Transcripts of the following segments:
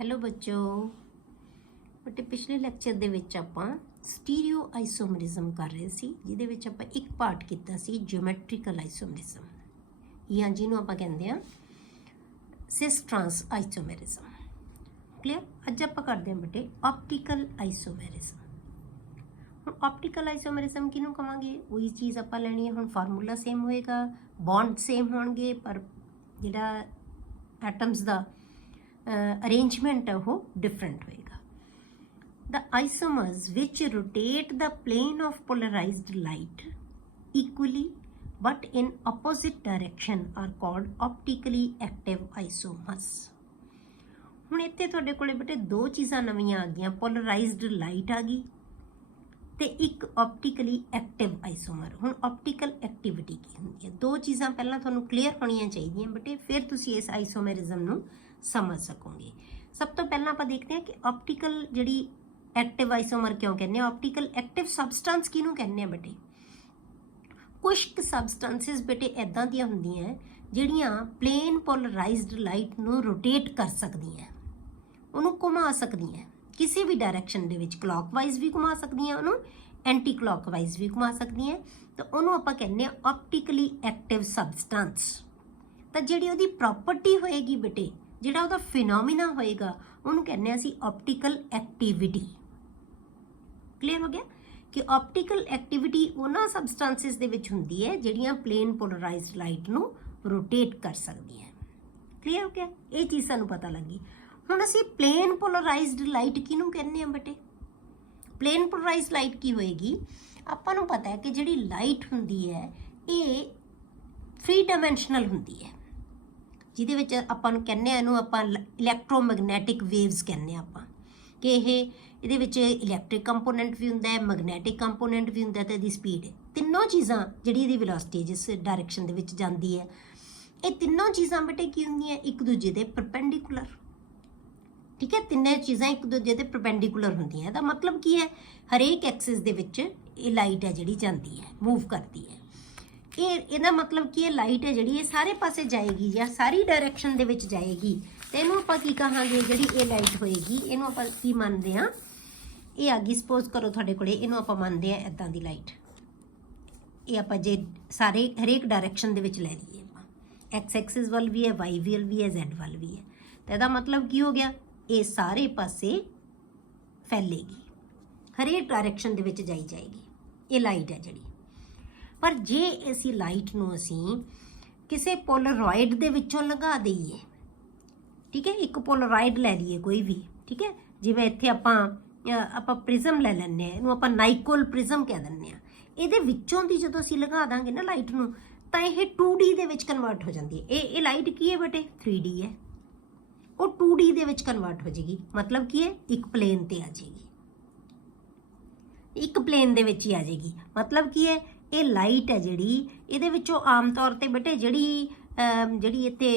Hello बच्चों बटे पिछले ਲੈਕਚਰ ਦੇ ਵਿੱਚ ਆਪਾਂ ਸਟੀਰੀਓ ਆਈਸੋਮਰਿਜ਼ਮ ਕਰ ਰਹੇ ਸੀ ਜਿਹਦੇ ਵਿੱਚ ਆਪਾਂ ਇੱਕ ਪਾਰਟ ਕੀਤਾ ਸੀ ਜਿਓਮੈਟ੍ਰੀਕਲ ਆਈਸੋਮਰਿਜ਼ਮ ਜਾਂ ਜਿਹਨੂੰ ਆਪਾਂ ਕਹਿੰਦੇ ਆ ਸਿਸ ਟ੍ਰਾਂਸ ਆਈਸੋਮਰਿਜ਼ਮ ਕਲੀਅਰ। ਅੱਜ ਆਪਾਂ ਕਰਦੇ ਹਾਂ ਬਟੇ ਆਪਟੀਕਲ ਆਈਸੋਮਰਿਜ਼ਮ। ਹੁਣ ਆਪਟੀਕਲ ਆਈਸੋਮਰਿਜ਼ਮ ਕਿਹਨੂੰ ਕਹਾਂਗੇ? ਉਹੀ ਚੀਜ਼ ਆਪਾਂ ਲੈਣੀ ਹੈ। ਹੁਣ ਫਾਰਮੂਲਾ ਸੇਮ ਹੋਏਗਾ, ਬੌਂਡ ਸੇਮ ਹੋਣਗੇ, ਪਰ ਜਿਹੜਾ ਐਟਮਸ ਦਾ arrangement है वो different होएगा। The isomers which rotate the plane of polarized light equally but in opposite direction are called optically active isomers। ਹੁਣ ਇੱਥੇ ਤੁਹਾਡੇ ਕੋਲੇ ਬੇਟੇ ਦੋ ਚੀਜ਼ਾਂ ਨਵੀਆਂ ਆ ਗਈਆਂ, polarized light ਆ ਗਈ ਤੇ ਇੱਕ optically active isomer। ਹੁਣ optical activity ਕੀ ਹੁੰਦੀ ਹੈ? ਦੋ ਚੀਜ਼ਾਂ ਪਹਿਲਾਂ ਤੁਹਾਨੂੰ ਕਲੀਅਰ ਹੋਣੀਆਂ ਚਾਹੀਦੀਆਂ ਬੇਟੇ, ਫਿਰ ਤੁਸੀਂ ਇਸ ਆਈਸੋਮਰਿਜ਼ਮ ਨੂੰ समझ सकोगे। सब तो पहला आप देखते हैं कि ऑप्टिकल जी एक्टिव आइसोमर क्यों कहने, ऑप्टिकल एक्टिव सबसटेंस किनू कहने बेटे? कुछ सबसटेंसिस बेटे इदां दी हुंदियां जिहड़ियां प्लेन पोलराइज्ड लाइट नू रोटेट कर सकदियां, उहनू घुमा सकदियां किसी भी डायरैक्शन दे विच, क्लॉकवाइज भी घुमा सकदियां, उहनू एंटी क्लॉकवाइज भी घुमा सकदियां, तो उहनू आपां कहने ऑप्टिकली एक्टिव सबसटेंस। तो जिहड़ी उहदी प्रॉपर्टी होएगी बेटे, ਜਿਹੜਾ ਉਹਦਾ ਫਿਨੋਮੀਨਾ ਹੋਏਗਾ, ਉਹਨੂੰ ਕਹਿੰਦੇ ਅਸੀਂ ਆਪਟੀਕਲ ਐਕਟੀਵਿਟੀ। ਕਲੀਅਰ ਹੋ ਗਿਆ ਕਿ ਆਪਟੀਕਲ ਐਕਟੀਵਿਟੀ ਉਹਨਾਂ ਸਬਸਟੈਂਸਿਸ ਦੇ ਵਿੱਚ ਹੁੰਦੀ ਹੈ ਜਿਹੜੀਆਂ ਪਲੇਨ ਪੋਲਰਾਈਜ਼ਡ ਲਾਈਟ ਨੂੰ ਰੋਟੇਟ ਕਰ ਸਕਦੀਆਂ। ਕਲੀਅਰ ਹੋ ਗਿਆ, ਇਹ ਚੀਜ਼ ਸਾਨੂੰ ਪਤਾ ਲੱਗੀ। ਹੁਣ ਅਸੀਂ ਪਲੇਨ ਪੋਲਰਾਈਜ਼ਡ ਲਾਈਟ ਕਿਹਨੂੰ ਕਹਿੰਦੇ ਆ ਬੇਟੇ? ਪਲੇਨ ਪੋਲਰਾਈਜ਼ਡ ਲਾਈਟ ਕੀ ਹੋਏਗੀ? ਆਪਾਂ ਨੂੰ ਪਤਾ ਹੈ ਕਿ ਜਿਹੜੀ ਲਾਈਟ ਹੁੰਦੀ ਹੈ ਇਹ 3 ਡਾਇਮੈਂਸ਼ਨਲ ਹੁੰਦੀ ਹੈ, ਜਿਹਦੇ ਵਿੱਚ ਆਪਾਂ ਨੂੰ ਕਹਿੰਦੇ ਆ ਇਹਨੂੰ ਆਪਾਂ ਇਲੈਕਟ੍ਰੋਮੈਗਨੈਟਿਕ ਵੇਵਸ ਕਹਿੰਦੇ ਆ ਆਪਾਂ, ਕਿ ਇਹਦੇ ਵਿੱਚ ਇਲੈਕਟ੍ਰਿਕ ਕੰਪੋਨੈਂਟ ਵੀ ਹੁੰਦਾ ਹੈ, ਮੈਗਨੈਟਿਕ ਕੰਪੋਨੈਂਟ ਵੀ ਹੁੰਦਾ ਤੇ ਇਹਦੀ ਸਪੀਡ, ਤਿੰਨੋਂ ਚੀਜ਼ਾਂ ਜਿਹੜੀ ਇਹਦੀ ਵੈਲੋਸਿਟੀ ਜਿਸ ਡਾਇਰੈਕਸ਼ਨ ਦੇ ਵਿੱਚ ਜਾਂਦੀ ਹੈ, ਇਹ ਤਿੰਨੋਂ ਚੀਜ਼ਾਂ ਬੇਟੇ ਕੀ ਹੁੰਦੀਆਂ? ਇੱਕ ਦੂਜੇ ਦੇ ਪਰਪੈਂਡੀਕੂਲਰ। ਠੀਕ ਹੈ, ਤਿੰਨੇ ਚੀਜ਼ਾਂ ਇੱਕ ਦੂਜੇ ਦੇ ਪਰਪੈਂਡੀਕੂਲਰ ਹੁੰਦੀਆਂ। ਇਹਦਾ ਮਤਲਬ ਕੀ ਹੈ? ਹਰੇਕ ਐਕਸਿਸ ਦੇ ਵਿੱਚ ਇਹ ਲਾਈਟ ਹੈ ਜਿਹੜੀ ਜਾਂਦੀ ਹੈ, ਮੂਵ ਕਰਦੀ ਹੈ। ਇਹਦਾ ਮਤਲਬ ਕੀ ਹੈ? ਲਾਈਟ ਹੈ ਜਿਹੜੀ ਇਹ ਸਾਰੇ ਪਾਸੇ ਜਾਏਗੀ ਜਾਂ ਸਾਰੀ ਡਾਇਰੈਕਸ਼ਨ ਦੇ ਵਿੱਚ ਜਾਏਗੀ, ਤੇ ਇਹਨੂੰ ਆਪਾਂ ਕੀ ਕਹਾਂਗੇ? ਜਿਹੜੀ ਇਹ ਲਾਈਟ ਹੋਏਗੀ ਇਹਨੂੰ ਆਪਾਂ ਕੀ ਮੰਨਦੇ ਹਾਂ? ਇਹ ਆ ਗਈ, ਸਪੋਜ਼ ਕਰੋ ਤੁਹਾਡੇ ਕੋਲੇ, ਇਹਨੂੰ ਆਪਾਂ ਮੰਨਦੇ ਹਾਂ ਇੱਦਾਂ ਦੀ ਲਾਈਟ। ਇਹ ਆਪਾਂ ਜੇ ਸਾਰੇ ਹਰੇਕ ਡਾਇਰੈਕਸ਼ਨ ਦੇ ਵਿੱਚ ਲੈ ਲਈਏ, ਆਪਾਂ ਐਕਸ ਐਕਸਿਸ ਵੱਲ ਵੀ ਹੈ, ਵਾਈ ਵੱਲ ਵੀ ਹੈ, ਜ਼ੈਡ ਵੱਲ ਵੀ ਹੈ, ਤਾਂ ਇਹਦਾ ਮਤਲਬ ਕੀ ਹੋ ਗਿਆ? ਇਹ ਸਾਰੇ ਪਾਸੇ ਫੈਲੇਗੀ, ਹਰੇਕ ਡਾਇਰੈਕਸ਼ਨ ਦੇ ਵਿੱਚ ਜਾਈ ਜਾਏਗੀ। ਇਹ ਲਾਈਟ ਹੈ ਜਿਹੜੀ। ਪਰ ਜੇ ਅਸੀਂ ਲਾਈਟ ਨੂੰ ਅਸੀਂ ਕਿਸੇ ਪੋਲਰਾਇਡ ਦੇ ਵਿੱਚੋਂ ਲਗਾ ਦਈਏ, ਠੀਕ ਹੈ, ਇੱਕ ਪੋਲਰਾਇਡ ਲੈ ਲਈਏ ਕੋਈ ਵੀ, ਠੀਕ ਹੈ, ਜਿਵੇਂ ਇੱਥੇ ਆਪਾਂ ਪ੍ਰਿਜ਼ਮ ਲੈ ਲੈਂਦੇ ਹਾਂ, ਇਹਨੂੰ ਆਪਾਂ ਨਾਈਕੋਲ ਪ੍ਰਿਜ਼ਮ ਕਹਿ ਦਿੰਦੇ ਹਾਂ। ਇਹਦੇ ਵਿੱਚੋਂ ਦੀ ਜਦੋਂ ਅਸੀਂ ਲਗਾ ਦਾਂਗੇ ਨਾ ਲਾਈਟ ਨੂੰ, ਤਾਂ ਇਹ 2D ਦੇ ਵਿੱਚ ਕਨਵਰਟ ਹੋ ਜਾਂਦੀ ਹੈ। ਇਹ ਲਾਈਟ ਕੀ ਹੈ ਬੇਟੇ? 3D ਹੈ, ਉਹ 2D ਦੇ ਵਿੱਚ ਕਨਵਰਟ ਹੋ ਜਾਏਗੀ। ਮਤਲਬ ਕੀ ਹੈ? ਇੱਕ ਪਲੇਨ ਤੇ ਆ ਜਾਏਗੀ, ਇੱਕ ਪਲੇਨ ਦੇ ਵਿੱਚ ਹੀ ਆ ਜਾਏਗੀ। ਮਤਲਬ ਕੀ ਹੈ? ਇਹ ਲਾਈਟ ਹੈ ਜਿਹੜੀ ਇਹਦੇ ਵਿੱਚੋਂ ਆਮ ਤੌਰ ਤੇ ਬੇਟੇ ਜਿਹੜੀ ਇੱਥੇ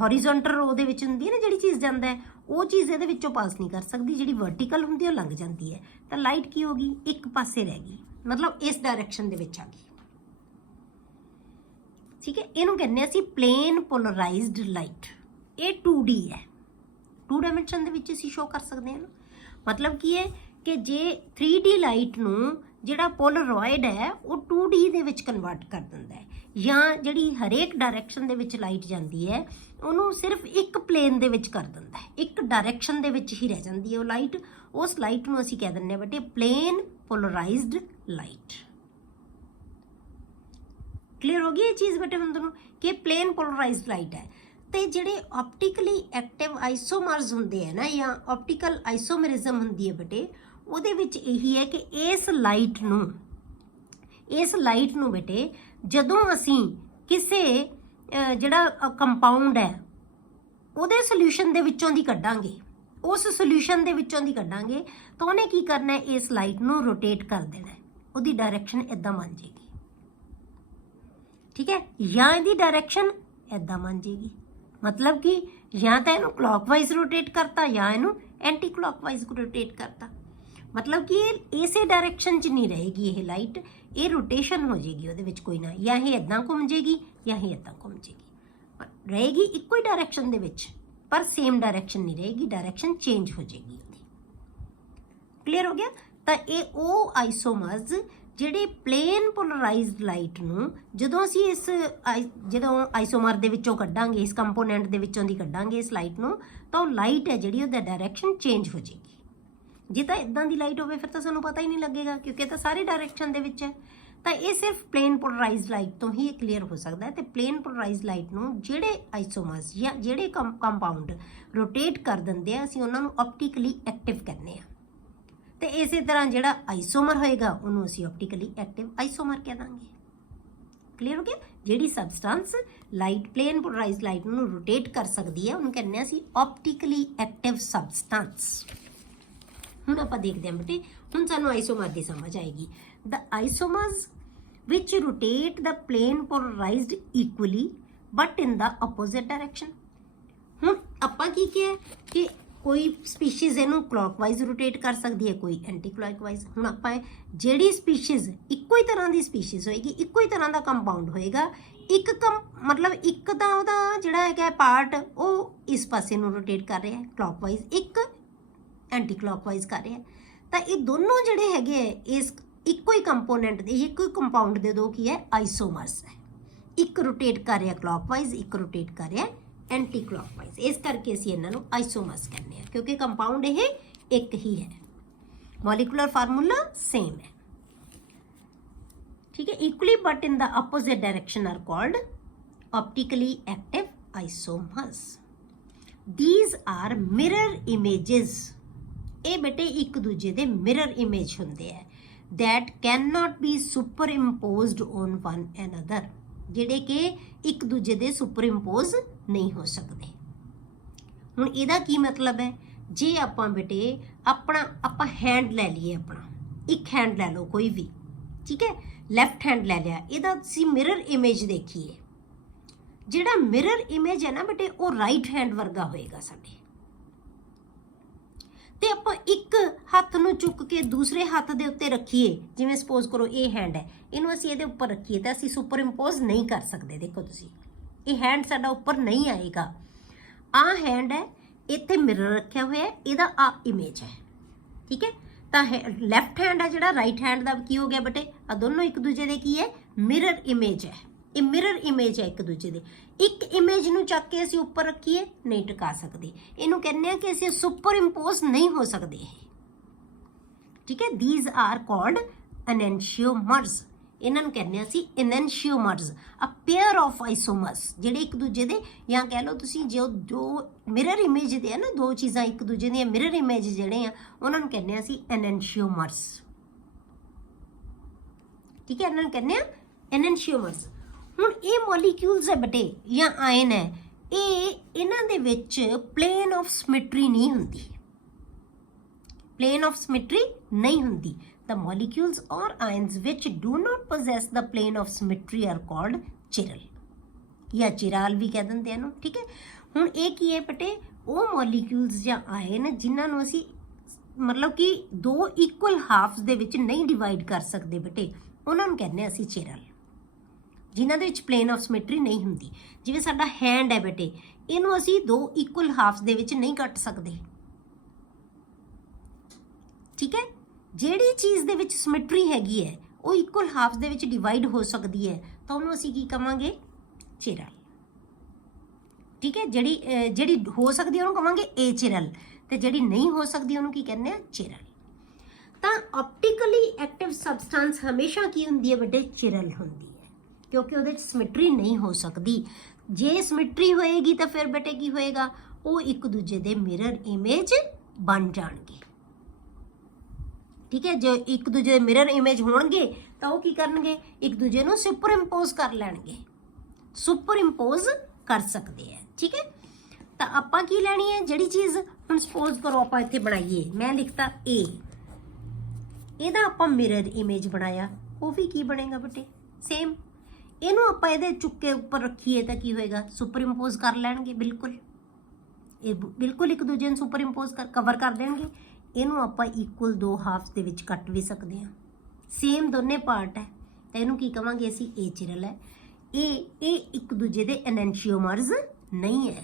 ਹੌਰੀਜ਼ੌਂਟਲ ਉਹਦੇ ਵਿੱਚ ਹੁੰਦੀ ਹੈ ਨਾ, ਜਿਹੜੀ ਚੀਜ਼ ਜਾਂਦਾ ਹੈ ਉਹ ਚੀਜ਼ ਇਹਦੇ ਵਿੱਚੋਂ ਪਾਸ ਨਹੀਂ ਕਰ ਸਕਦੀ, ਜਿਹੜੀ ਵਰਟੀਕਲ ਹੁੰਦੀ ਹੈ ਉਹ ਲੰਘ ਜਾਂਦੀ ਹੈ। ਤਾਂ ਲਾਈਟ ਕੀ ਹੋ ਗਈ? ਇੱਕ ਪਾਸੇ ਰਹਿ ਗਈ, ਮਤਲਬ ਇਸ ਡਾਇਰੈਕਸ਼ਨ ਦੇ ਵਿੱਚ ਆ ਗਈ। ਠੀਕ ਹੈ, ਇਹਨੂੰ ਕਹਿੰਦੇ ਅਸੀਂ ਪਲੇਨ ਪੋਲਰਾਈਜ਼ਡ ਲਾਈਟ। ਇਹ 2D ਹੈ, 2 ਡਾਇਮੈਂਸ਼ਨ ਦੇ ਵਿੱਚ ਅਸੀਂ ਸ਼ੋ ਕਰ ਸਕਦੇ ਹਾਂ। ਮਤਲਬ ਕੀ ਹੈ ਕਿ ਜੇ 3D ਲਾਈਟ ਨੂੰ ਜਿਹੜਾ ਪੋਲਰਾਇਡ ਹੈ ਉਹ 2D ਦੇ ਵਿੱਚ ਕਨਵਰਟ ਕਰ ਦਿੰਦਾ ਹੈ, ਜਾਂ ਜਿਹੜੀ ਹਰੇਕ ਡਾਇਰੈਕਸ਼ਨ ਦੇ ਵਿੱਚ ਲਾਈਟ ਜਾਂਦੀ ਹੈ ਉਹਨੂੰ ਸਿਰਫ ਇੱਕ ਪਲੇਨ ਦੇ ਵਿੱਚ ਕਰ ਦਿੰਦਾ ਹੈ, ਇੱਕ ਡਾਇਰੈਕਸ਼ਨ ਦੇ ਵਿੱਚ ਹੀ ਰਹਿ ਜਾਂਦੀ ਹੈ ਉਹ ਲਾਈਟ। ਉਸ ਲਾਈਟ ਨੂੰ ਅਸੀਂ ਕਹਿ ਦਿੰਦੇ ਹਾਂ ਬੇਟੇ ਪਲੇਨ ਪੋਲਰਾਈਜ਼ਡ ਲਾਈਟ। ਕਲੀਅਰ ਹੋ ਗਈ ਇਹ ਚੀਜ਼ ਬੇਟੇ ਹੁਣ ਤੁਹਾਨੂੰ ਕਿ ਪਲੇਨ ਪੋਲਰਾਈਜ਼ਡ ਲਾਈਟ ਹੈ। ਤੇ ਜਿਹੜੇ ਆਪਟੀਕਲੀ ਐਕਟਿਵ ਆਈਸੋਮਰਸ ਹੁੰਦੇ ਆ ਨਾ, ਜਾਂ ਆਪਟੀਕਲ ਆਈਸੋਮਰਿਜ਼ਮ ਹੁੰਦੀ ਹੈ ਬੇਟੇ, ਉਹਦੇ ਵਿੱਚ ਇਹੀ ਹੈ ਕਿ ਇਸ ਲਾਈਟ ਨੂੰ ਬੇਟੇ ਜਦੋਂ ਅਸੀਂ ਕਿਸੇ ਜਿਹੜਾ ਕੰਪਾਊਂਡ ਹੈ ਉਹਦੇ ਸੋਲਿਊਸ਼ਨ ਦੇ ਵਿੱਚੋਂ ਦੀ ਕੱਢਾਂਗੇ, ਉਸ ਸੋਲਿਊਸ਼ਨ ਦੇ ਵਿੱਚੋਂ ਦੀ ਕੱਢਾਂਗੇ, ਤਾਂ ਉਹਨੇ ਕੀ ਕਰਨਾ ਹੈ? ਇਸ ਲਾਈਟ ਨੂੰ ਰੋਟੇਟ ਕਰ ਦੇਣਾ ਹੈ, ਉਹਦੀ ਡਾਇਰੈਕਸ਼ਨ ਇਦਾਂ ਬਣ ਜਾਏਗੀ। ਠੀਕ ਹੈ, ਜਾਂ ਇਹਦੀ ਡਾਇਰੈਕਸ਼ਨ ਇਦਾਂ ਬਣ ਜਾਏਗੀ। ਮਤਲਬ ਕਿ ਜਾਂ ਤਾਂ ਇਹਨੂੰ ਕਲੌਕਵਾਈਜ਼ ਰੋਟੇਟ ਕਰਤਾ, ਜਾਂ ਇਹਨੂੰ ਐਂਟੀ ਕਲੌਕਵਾਈਜ਼ ਰੋਟੇਟ ਕਰਤਾ। ਮਤਲਬ ਕਿ ਇਹ ਇਸੇ ਡਾਇਰੈਕਸ਼ਨ 'ਚ ਨਹੀਂ ਰਹੇਗੀ ਇਹ ਲਾਈਟ, ਇਹ ਰੋਟੇਸ਼ਨ ਹੋ ਜਾਏਗੀ ਉਹਦੇ ਵਿੱਚ ਕੋਈ ਨਾ, ਜਾਂ ਇਹ ਇਦਾਂ ਘੁੰਮ ਜਾਏਗੀ ਜਾਂ ਇਹ ਇਦਾਂ ਘੁੰਮ ਜਾਏਗੀ, ਰਹੇਗੀ ਇੱਕੋ ਹੀ ਡਾਇਰੈਕਸ਼ਨ ਦੇ ਵਿੱਚ, पर सेम डायरैक्शन नहीं रहेगी, डायरैक्शन चेंज हो जाएगी। क्लीयर हो गया। ਤਾਂ ਇਹ ਉਹ ਆਈਸੋਮਰਸ ਜਿਹੜੇ ਪਲੇਨ ਪੋਲਰਾਈਜ਼ਡ ਲਾਈਟ ਨੂੰ ਜਦੋਂ ਅਸੀਂ ਜਦੋਂ ਆਈਸੋਮਰ ਦੇ ਵਿੱਚੋਂ ਕੱਢਾਂਗੇ, ਇਸ ਕੰਪੋਨੈਂਟ ਦੇ ਵਿੱਚੋਂ ਦੀ ਕੱਢਾਂਗੇ ਇਸ ਲਾਈਟ ਨੂੰ, ਤਾਂ ਉਹ ਲਾਈਟ ਹੈ ਜਿਹੜੀ ਉਹਦਾ ਡਾਇਰੈਕਸ਼ਨ ਚੇਂਜ ਹੋ ਜਾਏਗੀ। ਜੇ ਤਾਂ ਇਦਾਂ ਦੀ ਲਾਈਟ ਹੋਵੇ ਫਿਰ ਤਾਂ ਸਾਨੂੰ ਪਤਾ ਹੀ ਨਹੀਂ ਲੱਗੇਗਾ, ਕਿਉਂਕਿ ਇਹ ਤਾਂ ਸਾਰੇ ਡਾਇਰੈਕਸ਼ਨ ਦੇ ਵਿੱਚ ਹੈ। ਤਾਂ ਇਹ ਸਿਰਫ ਪਲੇਨ ਪੋਲਰਾਈਜ਼ਡ ਲਾਈਟ ਤੋਂ ਹੀ ਕਲੀਅਰ ਹੋ ਸਕਦਾ ਹੈ। ਤੇ ਪਲੇਨ ਪੋਲਰਾਈਜ਼ਡ ਲਾਈਟ ਨੂੰ ਜਿਹੜੇ ਆਈਸੋਮਰਸ ਜਾਂ ਜਿਹੜੇ ਕੰਪਾਊਂਡ ਰੋਟੇਟ ਕਰ ਦਿੰਦੇ ਆ, ਅਸੀਂ ਉਹਨਾਂ ਨੂੰ ਆਪਟੀਕਲੀ ਐਕਟਿਵ ਕਹਿੰਦੇ ਆ। ਤੇ ਇਸੇ ਤਰ੍ਹਾਂ ਜਿਹੜਾ ਆਈਸੋਮਰ ਹੋਏਗਾ ਉਹਨੂੰ ਅਸੀਂ ਆਪਟੀਕਲੀ ਐਕਟਿਵ ਆਈਸੋਮਰ ਕਹਿ ਦਾਂਗੇ। ਕਲੀਅਰ ਹੋ ਗਿਆ। ਜਿਹੜੀ substance light plain polarized light ਨੂੰ ਰੋਟੇਟ ਕਰ ਸਕਦੀ ਹੈ ਉਹਨੂੰ ਕਹਿੰਦੇ ਆ ਅਸੀਂ ਆਪਟੀਕਲੀ ਐਕਟਿਵ ਸਬਸਟੈਂਸ। ਹੁਣ ਆਪਾਂ ਦੇਖਦੇ ਹਾਂ ਬੇਟੇ, ਹੁਣ ਸਾਨੂੰ ਆਈਸੋਮਰ ਦੀ ਸਮਝ ਆਏਗੀ। ਦ ਆਈਸੋਮਰਸ ਵਿਚ rotate the plane polarized equally but in the opposite direction. ਹੁਣ ਆਪਾਂ ਕੀ ਕਿਹਾ ਕਿ ਕੋਈ ਸਪੀਸ਼ੀਜ਼ ਇਹਨੂੰ ਕਲੌਕਵਾਈਜ਼ ਰੋਟੇਟ ਕਰ ਸਕਦੀ ਹੈ, ਕੋਈ ਐਂਟੀ ਕਲੌਕਵਾਈਜ਼। ਹੁਣ ਆਪਾਂ ਜਿਹੜੀ ਸਪੀਸ਼ੀਜ਼ ਇੱਕੋ ਹੀ ਤਰ੍ਹਾਂ ਦੀ ਸਪੀਸ਼ੀਜ਼ ਹੋਏਗੀ, ਇੱਕੋ ਹੀ ਤਰ੍ਹਾਂ ਦਾ ਕੰਪਾਊਂਡ ਹੋਏਗਾ, ਮਤਲਬ ਇੱਕ ਤਾਂ ਉਹਦਾ ਜਿਹੜਾ ਹੈਗਾ ਪਾਰਟ ਉਹ ਇਸ ਪਾਸੇ ਨੂੰ ਰੋਟੇਟ ਕਰ ਰਿਹਾ ਹੈ ਕਲੌਕਵਾਈਜ਼, ਇੱਕ ਐਂਟੀ ਕਲੌਕਵਾਈਜ਼ ਕਰ ਰਿਹਾ। ਤਾਂ ਇਹ ਦੋਨੋਂ ਜਿਹੜੇ ਹੈਗੇ ਇਸ ਇੱਕੋ ਹੀ ਕੰਪੋਨੈਂਟ ਦੇ, ਇੱਕੋ ਹੀ ਕੰਪਾਊਂਡ ਦੇ ਦੋ ਕੀ ਹੈ, ਆਈਸੋਮਰਸ ਹੈ। ਇੱਕ ਰੋਟੇਟ ਕਰ ਰਿਹਾ ਕਲੌਕਵਾਈਜ਼, ਇੱਕ ਰੋਟੇਟ ਕਰ ਰਿਹਾ ਐਂਟੀ ਕਲੌਕਵਾਈਜ਼। ਇਸ ਕਰਕੇ ਅਸੀਂ ਇਹਨਾਂ ਨੂੰ ਆਈਸੋਮਰਸ ਕਹਿੰਦੇ ਹਾਂ, ਕਿਉਂਕਿ ਕੰਪਾਊਂਡ ਇਹ ਇੱਕ ਹੀ ਹੈ, ਮੋਲੀਕੂਲਰ ਫਾਰਮੂਲਾ ਸੇਮ ਹੈ। ਠੀਕ ਹੈ। Equally but in the opposite direction are called optically active isomers. These are mirror images. ਇਹ ਬੇਟੇ ਇੱਕ ਦੂਜੇ ਦੇ ਮਿਰਰ ਇਮੇਜ ਹੁੰਦੇ ਆ that cannot be superimposed on one another, ਜਿਹੜੇ ਕਿ ਇੱਕ ਦੂਜੇ ਦੇ ਸੁਪਰਇੰਪੋਜ਼ ਨਹੀਂ ਹੋ ਸਕਦੇ। ਹੁਣ ਇਹਦਾ ਕੀ ਮਤਲਬ ਹੈ, ਜੇ ਆਪਾਂ ਬੇਟੇ ਆਪਾਂ ਹੈਂਡ ਲੈ ਲਈਏ, ਆਪਣਾ ਇੱਕ ਹੈਂਡ ਲੈ ਲਓ ਕੋਈ ਵੀ, ਠੀਕ ਹੈ, ਲੈਫਟ ਹੈਂਡ ਲੈ ਲਿਆ, ਇਹਦਾ ਅਸੀਂ ਮਿਰਰ ਇਮੇਜ ਦੇਖੀਏ, ਜਿਹੜਾ ਮਿਰਰ ਇਮੇਜ ਹੈ ਨਾ ਬੇਟੇ ਉਹ ਰਾਈਟ ਹੈਂਡ ਵਰਗਾ ਹੋਏਗਾ ਸਾਡੇ। ਤੇ ਆਪਾਂ ਇੱਕ ਹੱਥ ਨੂੰ ਚੁੱਕ ਕੇ ਦੂਸਰੇ ਹੱਥ ਦੇ ਉੱਤੇ ਰੱਖੀਏ, ਜਿਵੇਂ ਸਪੋਜ਼ ਕਰੋ ਇਹ ਹੈਂਡ ਹੈ, ਇਹਨੂੰ ਅਸੀਂ ਇਹਦੇ ਉੱਪਰ ਰੱਖੀਏ ਤਾਂ ਅਸੀਂ ਸੁਪਰ ਇੰਪੋਜ਼ ਨਹੀਂ ਕਰ ਸਕਦੇ। ਦੇਖੋ ਤੁਸੀਂ, ਇਹ ਹੈਂਡ ਸਾਡਾ ਉੱਪਰ ਨਹੀਂ ਆਏਗਾ। ਆਹ ਹੈਂਡ ਹੈ, ਇੱਥੇ ਮਿਰਰ ਰੱਖਿਆ ਹੋਇਆ, ਇਹਦਾ ਆ ਇਮੇਜ ਹੈ, ਠੀਕ ਹੈ। ਤਾਂ ਲੈਫਟ ਹੈਂਡ ਹੈ ਜਿਹੜਾ, ਰਾਈਟ ਹੈਂਡ ਦਾ ਕੀ ਹੋ ਗਿਆ ਬੇਟੇ, ਆ ਦੋਨੋਂ ਇੱਕ ਦੂਜੇ ਦੇ ਕੀ ਹੈ, ਮਿਰਰ ਇਮੇਜ ਹੈ। ਇਹ ਮਿਰਰ ਇਮੇਜ ਹੈ ਇੱਕ ਦੂਜੇ ਦੇ। ਇੱਕ ਇਮੇਜ ਨੂੰ ਚੱਕ ਕੇ ਅਸੀਂ ਉੱਪਰ ਰੱਖੀਏ ਨਹੀਂ ਟਿਕਾ ਸਕਦੇ, ਇਹਨੂੰ ਕਹਿੰਦੇ ਆ ਕਿ ਅਸੀਂ ਸੁਪਰ ਇੰਪੋਜ਼ ਨਹੀਂ ਹੋ ਸਕਦੇ, ਠੀਕ ਹੈ। These are called enantiomers. ਇਹਨਾਂ ਨੂੰ ਕਹਿੰਦੇ ਆ ਅਸੀਂ ਐਨੈਂਸ਼ੀਓਮਰਸ, ਅ ਪੇਅਰ ਆਫ ਆਈਸੋਮਰਸ, ਜਿਹੜੇ ਇੱਕ ਦੂਜੇ ਦੇ, ਜਾਂ ਕਹਿ ਲਓ ਤੁਸੀਂ ਜੋ ਮਿਰਰ ਇਮੇਜ ਦੇ ਆ ਨਾ, ਦੋ ਚੀਜ਼ਾਂ ਇੱਕ ਦੂਜੇ ਦੀਆਂ ਮਿਰਰ ਇਮੇਜ ਜਿਹੜੇ ਆ ਉਹਨਾਂ ਨੂੰ ਕਹਿੰਦੇ ਆ ਅਸੀਂ ਐਨੈਂਸ਼ੀਓਮਰਸ, ਠੀਕ ਹੈ। ਇਹਨਾਂ ਨੂੰ ਕਹਿੰਦੇ ਆ ਐਨੈਂਸ਼ੀਓਮਰਸ। ਹੁਣ ਇਹ ਮੋਲੀਕਿਊਲਸ ਹੈ ਬੇਟੇ ਜਾਂ ਆਇਨ ਹੈ, ਇਹਨਾਂ ਦੇ ਵਿੱਚ ਪਲੇਨ ਆਫ ਸਿਮੈਟਰੀ ਨਹੀਂ ਹੁੰਦੀ, ਪਲੇਨ ਆਫ ਸਿਮੈਟਰੀ ਨਹੀਂ ਹੁੰਦੀ। The molecules or ions which do not possess the plane of symmetry are called chiral, या चिराल भी कह दिंदे हैं, ठीक है। हुण ये की है बेटे, वो molecules ਜਾਂ ion जिन्हां नूं असीं मतलब कि दो इक्वल हाफ्स दे विच नहीं डिवाइड कर सकते बेटे, उन्हां नूं कहने असीं चिरल, जिन्हां दे विच प्लेन ऑफ सिमैट्री नहीं हुंदी। जिवें साडा हैंड है बेटे, इहनूं असीं दो इक्वल हाफ्स दे विच नहीं कट सकते, ठीक है। ਜਿਹੜੀ ਚੀਜ਼ ਦੇ ਵਿੱਚ ਸਿਮੈਟਰੀ ਹੈਗੀ ਹੈ ਉਹ ਇਕੁਅਲ ਹਾਫਸ ਦੇ ਵਿੱਚ ਡਿਵਾਈਡ ਹੋ ਸਕਦੀ ਹੈ ਤਾਂ ਉਹਨੂੰ ਅਸੀਂ ਕੀ ਕਵਾਂਗੇ, ਚਿਰਲ, ਠੀਕ ਹੈ। ਜਿਹੜੀ ਹੋ ਸਕਦੀ ਹੈ ਉਹਨੂੰ ਕਵਾਂਗੇ ਏ ਚਿਰਲ, ਤੇ ਜਿਹੜੀ ਨਹੀਂ ਹੋ ਸਕਦੀ ਉਹਨੂੰ ਕੀ ਕਹਿੰਦੇ ਆ, ਚਿਰਲ। ਤਾਂ ਆਪਟੀਕਲੀ ਐਕਟਿਵ ਸਬਸਟੈਂਸ ਹਮੇਸ਼ਾ ਕੀ ਹੁੰਦੀ ਹੈ ਬੇਟੇ, ਚਿਰਲ ਹੁੰਦੀ ਹੈ, ਕਿਉਂਕਿ ਉਹਦੇ 'ਚ ਸਿਮੈਟਰੀ ਨਹੀਂ ਹੋ ਸਕਦੀ। ਜੇ ਸਿਮੈਟਰੀ ਹੋਏਗੀ ਤਾਂ ਫਿਰ ਬੇਟੇ ਕੀ ਹੋਏਗਾ, ਉਹ ਇੱਕ ਦੂਜੇ ਦੇ ਮਿਰਰ ਇਮੇਜ ਬਣ ਜਾਣਗੇ, ਠੀਕ ਹੈ। ਜੇ ਇੱਕ ਦੂਜੇ ਦੇ ਮਿਰਰ ਇਮੇਜ ਹੋਣਗੇ ਤਾਂ ਉਹ ਕੀ ਕਰਨਗੇ, ਇੱਕ ਦੂਜੇ ਨੂੰ ਸੁਪਰ ਇੰਪੋਜ਼ ਕਰ ਲੈਣਗੇ, ਸੁਪਰ ਇੰਪੋਜ਼ ਕਰ ਸਕਦੇ ਹੈ, ਠੀਕ ਹੈ। ਤਾਂ ਆਪਾਂ ਕੀ ਲੈਣੀ ਹੈ ਜਿਹੜੀ ਚੀਜ਼, ਹੁਣ ਸਪੋਜ਼ ਕਰੋ ਆਪਾਂ ਇੱਥੇ ਬਣਾਈਏ, ਮੈਂ ਲਿਖਤਾ A, ਇਹਦਾ ਆਪਾਂ ਮਿਰਰ ਇਮੇਜ ਬਣਾਇਆ, ਉਹ ਵੀ ਕੀ ਬਣੇਗਾ ਬੇਟੇ, ਸੇਮ। ਇਹਨੂੰ ਆਪਾਂ ਇਹਦੇ ਚੁੱਕ ਕੇ ਉੱਪਰ ਰੱਖੀਏ ਤਾਂ ਕੀ ਹੋਏਗਾ, ਸੁਪਰ ਇੰਪੋਜ਼ ਕਰ ਲੈਣਗੇ, ਬਿਲਕੁਲ ਇਹ ਬਿਲਕੁਲ ਇੱਕ ਦੂਜੇ ਨੂੰ ਸੁਪਰ ਇੰਪੋਜ਼ ਕਵਰ ਕਰ ਦੇਣਗੇ। ਇਹਨੂੰ ਆਪਾਂ ਇਕੁਅਲ ਦੋ ਹਾਫਸ ਦੇ ਵਿੱਚ ਕੱਟ ਵੀ ਸਕਦੇ ਹਾਂ, ਸੇਮ ਦੋਨੇ ਪਾਰਟ ਹੈ, ਤਾਂ ਇਹਨੂੰ ਕੀ ਕਵਾਂਗੇ ਅਸੀਂ, ਏ ਚਿਰਲ ਹੈ। ਇਹ ਇੱਕ ਦੂਜੇ ਦੇ ਐਨੈਂਸ਼ੀਓਮਰਸ ਨਹੀਂ ਹੈ।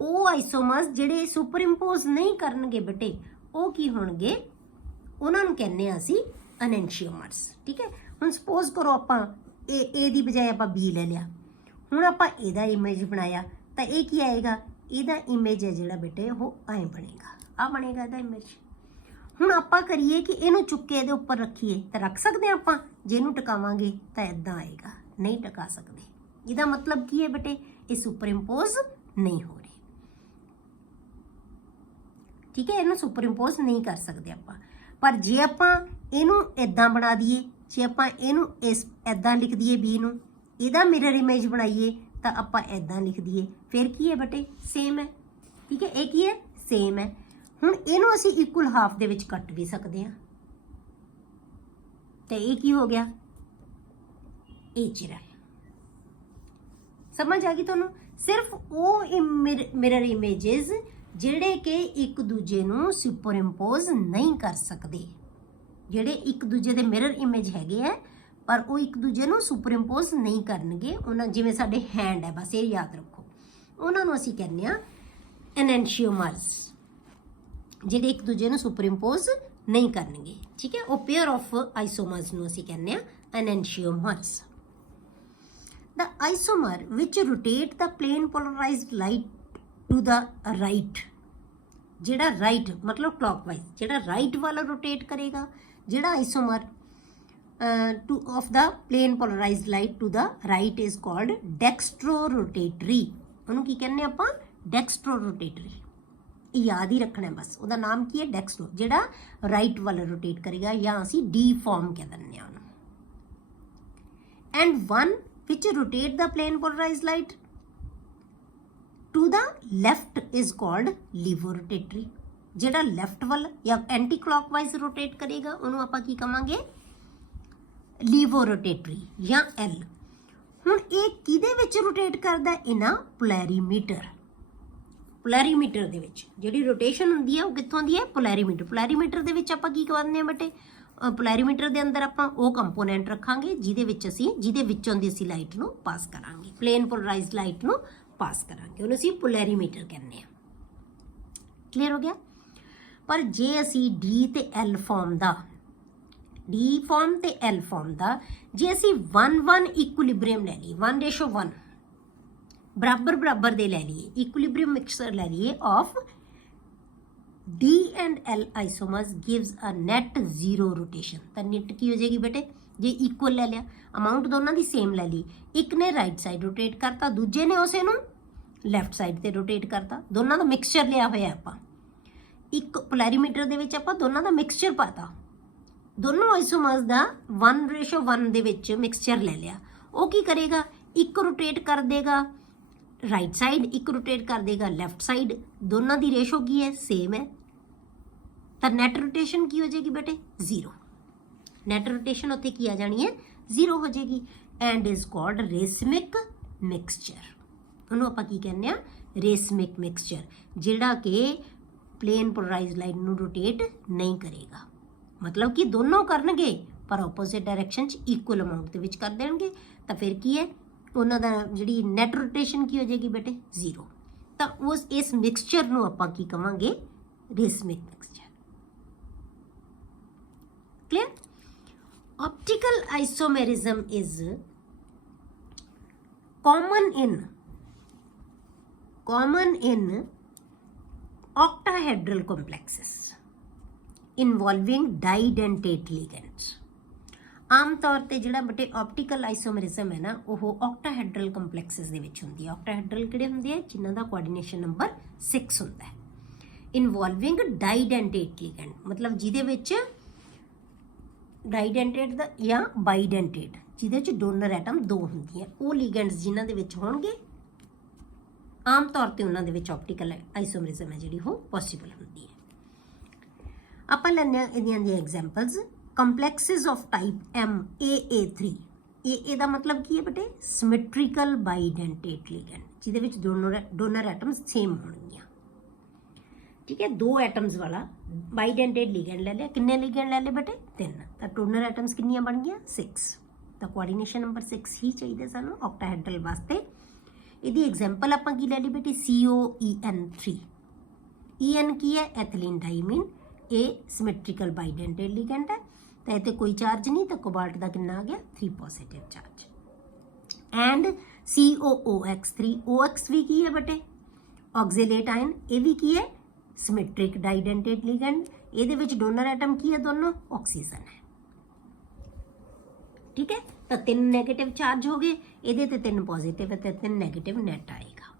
ਉਹ ਆਈਸੋਮਰਸ ਜਿਹੜੇ ਸੁਪਰ ਇੰਪੋਜ਼ ਨਹੀਂ ਕਰਨਗੇ ਬੇਟੇ ਉਹ ਕੀ ਹੋਣਗੇ, ਉਹਨਾਂ ਨੂੰ ਕਹਿੰਦੇ ਆ ਅਸੀਂ ਐਨੈਂਸ਼ੀਓਮਰਸ। ਠੀਕ ਹੈ, ਹੁਣ ਸਪੋਜ਼ ਕਰੋ ਆਪਾਂ ਏ ਦੀ ਬਜਾਏ ਆਪਾਂ ਬੀ ਲੈ ਲਿਆ, ਹੁਣ ਆਪਾਂ ਇਹਦਾ ਇਮੇਜ ਬਣਾਇਆ ਤਾਂ ਇਹ ਕੀ ਆਏਗਾ, ਇਹਦਾ ਇਮੇਜ ਹੈ ਜਿਹੜਾ ਬੇਟੇ ਉਹ ਐਂ ਬਣੇਗਾ, ਆ ਬਣੇਗਾ ਇਹਦਾ ਇਮੇਜ। ਹੁਣ ਆਪਾਂ ਕਰੀਏ ਕਿ ਇਹਨੂੰ ਚੁੱਕ ਕੇ ਇਹਦੇ ਉੱਪਰ ਰੱਖੀਏ ਤਾਂ ਰੱਖ ਸਕਦੇ ਹਾਂ ਆਪਾਂ, ਜੇ ਇਹਨੂੰ ਟਿਕਾਵਾਂਗੇ ਤਾਂ ਇਦਾਂ ਆਏਗਾ, ਨਹੀਂ ਟਿਕਾ ਸਕਦੇ। ਇਹਦਾ ਮਤਲਬ ਕੀ ਹੈ ਬੇਟੇ, ਇਹ ਸੁਪਰ ਇੰਪੋਜ਼ ਨਹੀਂ ਹੋ ਰਹੀ। ਠੀਕ ਹੈ, ਇਹਨੂੰ ਸੁਪਰ ਇੰਪੋਜ਼ ਨਹੀਂ ਕਰ ਸਕਦੇ ਆਪਾਂ। ਪਰ ਜੇ ਆਪਾਂ ਇਹਨੂੰ ਇਦਾਂ ਬਣਾ ਦਈਏ, ਜੇ ਆਪਾਂ ਇਹਨੂੰ ਇਸ ਇਦਾਂ ਲਿਖ ਦਈਏ ਬੀ ਨੂੰ, ਇਹਦਾ ਮਿਰਰ ਇਮੇਜ ਬਣਾਈਏ ਤਾਂ ਆਪਾਂ ਇਦਾਂ ਲਿਖ ਦਈਏ, ਫਿਰ ਕੀ ਹੈ ਬੇਟੇ, ਸੇਮ ਹੈ। ਠੀਕ ਹੈ, ਇਹ ਕੀ ਹੈ, ਸੇਮ ਹੈ। ਹੁਣ ਇਹਨੂੰ ਅਸੀਂ ਇਕੁਅਲ ਹਾਫ ਦੇ ਵਿੱਚ ਕੱਟ ਵੀ ਸਕਦੇ ਹਾਂ, ਤੇ ਇਹ ਕੀ ਹੋ ਗਿਆ, ਏਚਰਲ। ਸਮਝ ਆ ਗਈ ਤੁਹਾਨੂੰ? ਸਿਰਫ ਉਹ ਮਿਰਰ ਇਮੇजेस ਜਿਹੜੇ ਕਿ ਇੱਕ ਦੂਜੇ ਨੂੰ ਸੁਪਰ ਇੰਪੋਜ਼ ਨਹੀਂ ਕਰ ਸਕਦੇ, ਜਿਹੜੇ ਇੱਕ ਦੂਜੇ ਦੇ ਮਿਰਰ ਇਮੇਜ ਹੈਗੇ ਆ ਪਰ ਉਹ ਇੱਕ ਦੂਜੇ ਨੂੰ ਸੁਪਰ ਇੰਪੋਜ਼ ਨਹੀਂ ਕਰਨਗੇ। ਉਹਨਾਂ ਜਿਵੇਂ ਸਾਡੇ ਹੈਂਡ ਹੈ, ਬਸ ਇਹ ਯਾਦ ਰੱਖੋ, ਉਹਨਾਂ ਨੂੰ ਅਸੀਂ ਕਹਿੰਦੇ ਆ ਐਨੈਂਸ਼ੀਓਮਰਸ, ਜਿਹੜੇ ਇੱਕ ਦੂਜੇ ਨੂੰ ਸੁਪਰ ਇੰਪੋਜ਼ ਨਹੀਂ ਕਰਨਗੇ। ਠੀਕ ਹੈ, ਉਹ ਪੇਅਰ ਆਫ ਆਈਸੋਮਰਸ ਨੂੰ ਅਸੀਂ ਕਹਿੰਦੇ ਆ ਐਨੈਂਸ਼ੀਓਮਰਸ। The isomer which rotate the plane polarized light to the right, ਜਿਹੜਾ right मतलब clockwise, ਜਿਹੜਾ right ਵਾਲਾ rotate ਕਰੇਗਾ, ਜਿਹੜਾ isomer of the plane polarized light to the right is called dextrorotatory। ਉਹਨੂੰ ਕੀ ਕਹਿੰਦੇ ਆਪਾਂ, dextrorotatory। ਇਹ ਯਾਦ ਹੀ ਰੱਖਣਾ ਬਸ, ਉਹਦਾ ਨਾਮ ਕੀ ਹੈ, ਡੈਕਸਟਰੋ, ਜਿਹੜਾ right ਵਾਲਾ rotate ਕਰੇਗਾ, ਜਾਂ ਅਸੀਂ deform ਕਹਿ ਦਿੰਦੇ ਹਾਂ ਉਹਨੂੰ। And one which rotate the plane polarized light to the left is called levorotatory। ਜਿਹੜਾ left ਵੱਲ ਜਾਂ anti clockwise rotate ਕਰੇਗਾ ਉਹਨੂੰ ਆਪਾਂ ਕੀ ਕਵਾਂਗੇ, levorotatory ਜਾਂ L। ਹੁਣ ਇਹ ਕਿਹਦੇ ਵਿੱਚ rotate ਕਰਦਾ, ਇਹਨਾਂ polarimeter। polarimeter ਦੇ ਵਿੱਚ ਜਿਹੜੀ rotation ਹੁੰਦੀ ਹੈ ਉਹ ਕਿੱਥੋਂ ਦੀ ਹੈ, polarimeter। polarimeter ਦੇ ਵਿੱਚ ਆਪਾਂ ਕੀ ਕਰਵਾਉਂਦੇ ਹਾਂ ਬੇਟੇ, ਪੋਲੈਰੀਮੀਟਰ ਦੇ ਅੰਦਰ ਆਪਾਂ ਉਹ ਕੰਪੋਨੈਂਟ ਰੱਖਾਂਗੇ ਜਿਹਦੇ ਵਿੱਚੋਂ ਦੀ ਅਸੀਂ ਲਾਈਟ ਨੂੰ ਪਾਸ ਕਰਾਂਗੇ, ਪਲੇਨ ਪੋਲਰਾਈਜ਼ਡ ਲਾਈਟ ਨੂੰ ਪਾਸ ਕਰਾਂਗੇ, ਉਹਨੂੰ ਅਸੀਂ ਪੋਲੈਰੀਮੀਟਰ ਕਹਿੰਦੇ ਆ। ਕਲੀਅਰ ਹੋ ਗਿਆ? ਪਰ ਜੇ ਅਸੀਂ ਡੀ ਤੇ ਐਲ ਫਾਰਮ ਦਾ, ਡੀ ਫਾਰਮ ਤੇ ਐਲ ਫਾਰਮ ਦਾ ਜੇ ਅਸੀਂ 1:1 ਇਕੁਇਲਿਬ੍ਰੀਅਮ ਲੈ ਲਈਏ, 1:1 ਬਰਾਬਰ ਬਰਾਬਰ ਦੇ ਲੈ ਲਈਏ, ਇਕੁਇਲਿਬ੍ਰੀਅਮ ਮਿਕਸਚਰ ਲੈ ਲਈਏ of D and L isomers gives a net zero rotation। ਤਾਂ net ਕੀ ਹੋ ਜਾਏਗੀ ਬੇਟੇ, ਜੇ ਇਕੁਅਲ ਲੈ ਲਿਆ, ਅਮਾਊਂਟ ਦੋਨਾਂ ਦੀ ਸੇਮ ਲੈ ਲਈ, ਇੱਕ ਨੇ ਰਾਈਟ ਸਾਈਡ ਰੋਟੇਟ ਕਰਤਾ, ਦੂਜੇ ਨੇ ਉਸੇ ਨੂੰ ਲੈਫਟ ਸਾਈਡ ਤੇ ਰੋਟੇਟ ਕਰਤਾ, ਦੋਨਾਂ ਦਾ ਮਿਕਸਚਰ ਲਿਆ ਹੋਇਆ ਆਪਾਂ। ਇੱਕ ਪੋਲੈਰੀਮੀਟਰ ਦੇ ਵਿੱਚ ਆਪਾਂ ਦੋਨਾਂ ਦਾ ਮਿਕਸਚਰ ਪਾਤਾ, ਦੋਨੋਂ ਆਈਸੋਮਰਸ ਦਾ 1:1 ਦੇ ਵਿੱਚ ਮਿਕਸਚਰ ਲੈ ਲਿਆ। ਉਹ ਕੀ ਕਰੇਗਾ, ਇੱਕ ਰੋਟੇਟ ਕਰ ਦੇਗਾ ਰਾਈਟ ਸਾਈਡ, ਇੱਕ ਰੋਟੇਟ ਕਰ ਦੇਗਾ ਲੈਫਟ ਸਾਈਡ, ਦੋਨਾਂ ਦੀ ਰੇਸ਼ੋ ਕੀ ਹੈ, ਸੇਮ ਹੈ। ਤਾਂ ਨੈਟ ਰੋਟੇਸ਼ਨ ਕੀ ਹੋ ਜਾਏਗੀ ਬੇਟੇ, 0। ਨੈਟ ਰੋਟੇਸ਼ਨ ਉੱਥੇ ਕੀ ਆ ਜਾਣੀ ਹੈ, 0 ਹੋ ਜਾਏਗੀ। And is called racemic mixture. ਉਹਨੂੰ ਆਪਾਂ ਕੀ ਕਹਿੰਦੇ ਆ, ਰੇਸਮਿਕ ਮਿਕਸਚਰ, ਜਿਹੜਾ ਕਿ ਪਲੇਨ ਪੋਲਰਾਈਜ਼ਡ ਲਾਈਟ ਨੂੰ ਰੋਟੇਟ ਨਹੀਂ ਕਰੇਗਾ। ਮਤਲਬ ਕਿ ਦੋਨੋਂ ਕਰਨਗੇ ਪਰ ਆਪੋਜ਼ਿਟ ਡਾਇਰੈਕਸ਼ਨ 'ਚ ਇਕੁਅਲ ਅਮਾਊਂਟ ਦੇ ਵਿੱਚ ਕਰ ਦੇਣਗੇ, ਤਾਂ ਫਿਰ ਕੀ ਹੈ, ਉਹਨਾਂ ਦਾ ਜਿਹੜੀ ਨੈਟ ਰੋਟੇਸ਼ਨ ਕੀ ਹੋ ਜਾਏਗੀ ਬੇਟੇ, 0। ਤਾਂ ਇਸ ਮਿਕਸਚਰ ਨੂੰ ਆਪਾਂ ਕੀ ਕਵਾਂਗੇ, ਰੇਸਮਿਕ mixture. Clear? Optical isomerism is common in octahedral complexes involving didentate ligands। ਆਮ ਤੌਰ ਤੇ ਜਿਹੜਾ ਬੇਟੇ ਆਪਟੀਕਲ ਆਈਸੋਮਰਿਜ਼ਮ ਹੈ ਨਾ, ਉਹ octahedral complexes ਦੇ ਵਿੱਚ ਹੁੰਦੀ ਹੈ। octahedral ਕਿਹੜੇ ਹੁੰਦੇ ਆ, ਜਿਨ੍ਹਾਂ ਦਾ ਕੋਆਰਡੀਨੇਸ਼ਨ ਨੰਬਰ 6 ਹੁੰਦਾ ਹੈ। ਇਨਵੋਲਵਿੰਗ ਡਾਈਡੈਂਟੇਟ ਲਿਗੈਂਡ, ਮਤਲਬ ਜਿਹਦੇ ਵਿੱਚ ਡਾਈਡੈਂਟੇਟ ਦਾ ਜਾਂ ਬਾਈਡੈਂਟੇਟ, ਜਿਹਦੇ ਵਿੱਚ ਡੋਨਰ ਐਟਮ 2 ਹੁੰਦੀਆਂ, ਉਹ ਲਿਗੈਂਡਸ ਜਿਨ੍ਹਾਂ ਦੇ ਵਿੱਚ ਹੋਣਗੇ, ਆਮ ਤੌਰ ਤੇ ਉਹਨਾਂ ਦੇ ਵਿੱਚ ਆਪਟੀਕਲ ਆਈਸੋਮਰਿਜ਼ਮ ਹੈ ਜਿਹੜੀ ਉਹ ਪੋਸੀਬਲ ਹੁੰਦੀ ਹੈ। ਆਪਾਂ ਲੈਂਦੇ ਹਾਂ ਇਹਦੀਆਂ ਦੀਆਂ examples. Complexes of type MAA3। AA ਦਾ ਮਤਲਬ ਕੀ ਹੈ ਬੇਟੇ, ਸਿਮੈਟ੍ਰੀਕਲ ਬਾਈਡੈਂਟੇਟ ਲਿਗੈਂਡ, ਜਿਹਦੇ ਵਿੱਚ ਡੋਨਰ ਐਟਮਸ ਸੇਮ ਹੋਣਗੀਆਂ। ਠੀਕ ਹੈ, 2 ਐਟਮਸ ਵਾਲਾ ਬਾਈਡੈਂਟੇਟ ਲਿਗੈਂਡ ਲੈ ਲਿਆ। ਕਿੰਨੇ ਲਿਗੈਂਡ ਲੈ ਲਏ ਬੇਟੇ, 3। ਤਾਂ ਡੋਨਰ ਐਟਮਸ ਕਿੰਨੀਆਂ ਬਣ ਗਈਆਂ, 6। ਤਾਂ ਕੋਆਰਡੀਨੇਸ਼ਨ ਨੰਬਰ 6 ਹੀ ਚਾਹੀਦੇ ਸਾਨੂੰ ਆਕਟਾਹੈਡਰਲ ਵਾਸਤੇ। ਇਹਦੀ ਐਗਜ਼ਾਮਪਲ ਆਪਾਂ ਕੀ ਲੈ ਲਈ ਬੇਟੀ COEN3 EN ਕੀ ਹੈ ਐਥਲੀਨ ਡਾਈਮੀਨ ਇਹ ਸਿਮੈਟ੍ਰੀਕਲ ਬਾਈਡੈਂਟੇਡ ਲਿਗੈਂਡ ਹੈ ਤਾਂ ਇਹ ਤੇ ਕੋਈ ਚਾਰਜ ਨਹੀਂ ਤਾਂ ਕੋਬਾਲਟ ਦਾ ਕਿੰਨਾ ਆ ਗਿਆ 3 positive charge and COOX3 OX ਵੀ ਕੀ ਹੈ ਬੇਟੇ ਆਕਸੀਲੇਟ ਆਇਨ ਇਹ ਵੀ ਕੀ ਹੈ ਸਿਮੈਟ੍ਰਿਕ ਡਾਈਡੈਂਟੇਡ ਲਿਗੈਂਡ ਇਹਦੇ ਵਿੱਚ ਡੋਨਰ ਐਟਮ ਕੀ ਹੈ ਦੋਨੋਂ ਆਕਸੀਜਨ ਹੈ ਠੀਕ ਹੈ ਤਾਂ 3 ਨੈਗੇਟਿਵ ਚਾਰਜ ਹੋ ਗਏ ਇਹਦੇ ਤੇ 3 ਪੋਜ਼ਿਟਿਵ ਹੈ ਤੇ 3 ਨੈਗੇਟਿਵ ਨੈਟ ਆਏਗਾ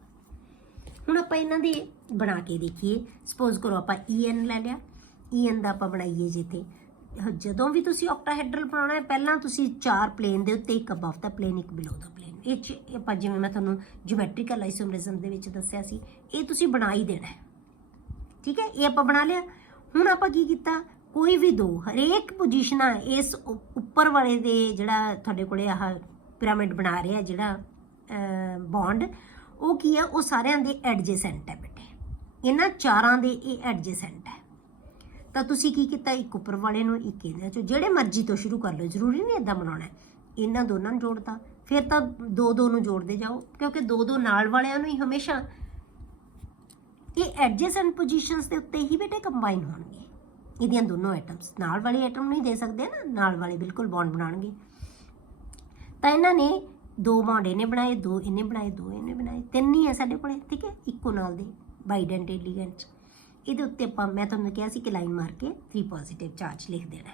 ਹੁਣ ਆਪਾਂ ਇਹਨਾਂ ਦੇ ਬਣਾ ਕੇ ਦੇਖੀਏ ਸਪੋਜ਼ ਕਰੋ ਆਪਾਂ EN ਲੈ ਲਿਆ EN ਦਾ ਆਪਾਂ ਬਣਾਈਏ ਜਿੱਥੇ ਜਦੋਂ ਵੀ ਤੁਸੀਂ ਆਕਟਾਹੈਡਰਲ ਬਣਾਉਣਾ ਹੈ ਪਹਿਲਾਂ ਤੁਸੀਂ 4 ਪਲੇਨ ਦੇ ਉੱਤੇ ਇੱਕ ਅਬਵ ਦਾ ਪਲੇਨ ਇੱਕ ਬਿਲੋ ਦਾ ਪਲੇਨ ਇਹ 'ਚ ਆਪਾਂ ਜਿਵੇਂ ਮੈਂ ਤੁਹਾਨੂੰ ਜਿਓਮੈਟ੍ਰੀਕਲ ਆਈਸੋਮਰਿਜ਼ਮ ਦੇ ਵਿੱਚ ਦੱਸਿਆ ਸੀ ਇਹ ਤੁਸੀਂ ਬਣਾ ਹੀ ਦੇਣਾ ਹੈ ਠੀਕ ਹੈ ਇਹ ਆਪਾਂ ਬਣਾ ਲਿਆ ਹੁਣ ਆਪਾਂ ਕੀ ਕੀਤਾ ਕੋਈ ਵੀ ਦੋ ਹਰੇਕ ਪੋਜੀਸ਼ਨਾਂ ਇਸ ਉੱਪਰ ਵਾਲੇ ਦੇ ਜਿਹੜਾ ਤੁਹਾਡੇ ਕੋਲੇ ਆਹ ਪਿਰਾਮਿਡ ਬਣਾ ਰਿਹਾ ਜਿਹੜਾ ਬੌਂਡ ਉਹ ਕੀ ਆ ਉਹ ਸਾਰਿਆਂ ਦੇ ਐਡਜੈਸੈਂਟ ਹੈ ਬੇਟੇ ਇਹਨਾਂ ਚਾਰਾਂ ਦੇ ਇਹ ਐਡਜੈਸੈਂਟ ਹੈ ਤਾਂ ਤੁਸੀਂ ਕੀ ਕੀਤਾ ਇੱਕ ਉੱਪਰ ਵਾਲੇ ਨੂੰ ਇੱਕ ਇਹਨਾਂ ਚੋਂ ਜਿਹੜੇ ਮਰਜ਼ੀ ਤੋਂ ਸ਼ੁਰੂ ਕਰ ਲਓ ਜ਼ਰੂਰੀ ਨਹੀਂ ਇਦਾਂ ਬਣਾਉਣਾ ਇਹਨਾਂ ਦੋਨਾਂ ਨੂੰ ਜੋੜਤਾ ਫਿਰ ਤਾਂ ਦੋ ਦੋ ਨੂੰ ਜੋੜਦੇ ਜਾਓ ਕਿਉਂਕਿ ਦੋ ਦੋ ਨਾਲ ਵਾਲਿਆਂ ਨੂੰ ਹੀ ਹਮੇਸ਼ਾ ਇਹ ਐਡਜੈਸੈਂਟ ਪੋਜੀਸ਼ਨਸ ਦੇ ਉੱਤੇ ਹੀ ਬੇਟੇ ਕੰਬਾਈਨ ਹੋਣਗੇ ਇਹਦੀਆਂ ਦੋਨੋਂ ਐਟਮਸ ਨਾਲ ਵਾਲੇ ਐਟਮ ਨਹੀਂ ਦੇ ਸਕਦੇ ਨਾ ਨਾਲ ਵਾਲੇ ਬਿਲਕੁਲ ਬੌਂਡ ਬਣਾਉਣਗੇ ਤਾਂ ਇਹਨਾਂ ਨੇ 2 ਬੌਂਡ ਇਹਨੇ ਬਣਾਏ 2 ਇਹਨੇ ਬਣਾਏ 2 ਇਹਨੇ ਬਣਾਏ 3 ਹੀ ਹੈ ਸਾਡੇ ਕੋਲੇ ਠੀਕ ਹੈ ਇੱਕੋ ਨਾਲ ਦੇ ਬਾਈਡੈਂਟੇਡ ਲਿਗੈਂਡਸ ਇਹਦੇ ਉੱਤੇ ਆਪਾਂ ਮੈਂ ਤੁਹਾਨੂੰ ਕਿਹਾ ਸੀ ਕਿ ਲਾਈਨ ਮਾਰ ਕੇ 3 ਪੋਜ਼ਿਟਿਵ ਚਾਰਜ ਲਿਖ ਦੇਣਾ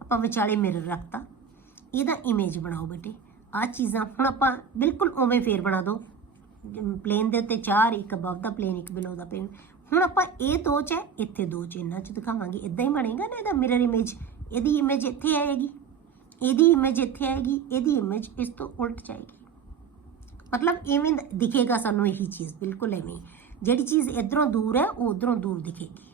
ਆਪਾਂ ਵਿਚਾਲੇ ਮਿਰਰ ਰੱਖਤਾ ਇਹਦਾ ਇਮੇਜ ਬਣਾਓ ਬੇਟੇ ਆਹ ਚੀਜ਼ਾਂ ਹੁਣ ਆਪਾਂ ਬਿਲਕੁਲ ਉਵੇਂ ਫੇਰ ਬਣਾ ਦਿਓ ਪਲੇਨ ਦੇ ਉੱਤੇ 4 ਇੱਕ ਅਬਵ ਦਾ ਪਲੇਨ ਇੱਕ ਬਿਲੋ ਦਾ ਪਲੇਨ ਹੁਣ ਆਪਾਂ ਇਹ 2 ਚ ਹੈ ਇੱਥੇ 2 ਚ ਇਹਨਾਂ ਚ ਦਿਖਾਵਾਂਗੇ ਇਦਾਂ ਹੀ ਬਣੇਗਾ ਨਾ ਇਹਦਾ ਮਿਰਰ ਇਮੇਜ ਇਹਦੀ ਇਮੇਜ ਇੱਥੇ ਆਏਗੀ ਇਹਦੀ ਇਮੇਜ ਇੱਥੇ ਆਏਗੀ ਇਹਦੀ ਇਮੇਜ ਇਸ ਤੋਂ ਉਲਟ ਜਾਏਗੀ ਮਤਲਬ ਇਵੇਂ ਦਿਖੇਗਾ ਸਾਨੂੰ ਇਹੀ ਚੀਜ਼ ਬਿਲਕੁਲ ਐਵੇਂ ਜਿਹੜੀ ਚੀਜ਼ ਇਧਰੋਂ ਦੂਰ ਹੈ ਉਹ ਉਧਰੋਂ ਦੂਰ ਦਿਖੇਗੀ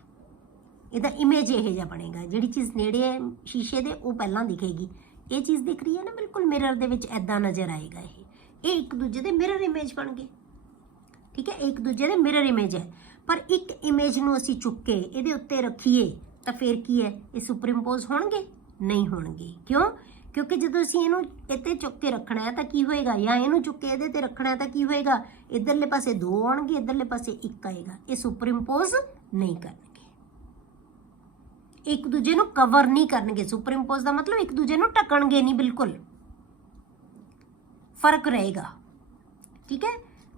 ਇਹਦਾ ਇਮੇਜ ਇਹ ਜਿਹਾ ਬਣੇਗਾ ਜਿਹੜੀ ਚੀਜ਼ ਨੇੜੇ ਹੈ ਸ਼ੀਸ਼ੇ ਦੇ ਉਹ ਪਹਿਲਾਂ ਦਿਖੇਗੀ ਇਹ ਚੀਜ਼ ਦਿਖ ਰਹੀ ਹੈ ਨਾ ਬਿਲਕੁਲ ਮਿਰਰ ਦੇ ਵਿੱਚ ਐਦਾਂ ਨਜ਼ਰ ਆਏਗਾ ਇਹ ਇੱਕ ਦੂਜੇ ਦੇ ਮਿਰਰ ਇਮੇਜ ਬਣ ਗਏ ਠੀਕ ਹੈ ਇੱਕ ਦੂਜੇ ਦੇ ਮਿਰਰ ਇਮੇਜ ਹੈ ਪਰ ਇੱਕ ਇਮੇਜ ਨੂੰ ਅਸੀਂ ਚੁੱਕ ਕੇ ਇਹਦੇ ਉੱਤੇ ਰੱਖੀਏ ਤਾਂ ਫਿਰ ਕੀ ਹੈ ਇਹ ਸੁਪਰਇੰਪੋਜ਼ ਹੋਣਗੇ ਨਹੀਂ ਹੋਣਗੇ ਕਿਉਂ ਕਿਉਂਕਿ ਜਦੋਂ ਅਸੀਂ ਇਹਨੂੰ ਇੱਥੇ ਚੁੱਕ ਕੇ ਰੱਖਣਾ ਹੈ ਤਾਂ ਕੀ ਹੋਏਗਾ ਜਾਂ ਇਹਨੂੰ ਚੁੱਕ ਕੇ ਇਹਦੇ ਤੇ ਰੱਖਣਾ ਹੈ ਤਾਂ ਕੀ ਹੋਏਗਾ ਇੱਧਰਲੇ ਪਾਸੇ 2 ਆਉਣਗੇ ਇੱਧਰਲੇ ਪਾਸੇ 1 ਆਏਗਾ ਇਹ ਸੁਪਰਇੰਪੋਜ਼ ਨਹੀਂ ਕਰਨਗੇ ਇੱਕ ਦੂਜੇ ਨੂੰ ਕਵਰ ਨਹੀਂ ਕਰਨਗੇ ਸੁਪਰਇੰਪੋਜ਼ ਦਾ ਮਤਲਬ ਇੱਕ ਦੂਜੇ ਨੂੰ ਢੱਕਣਗੇ ਨਹੀਂ ਬਿਲਕੁਲ ਫਰਕ ਰਹੇਗਾ ਠੀਕ ਹੈ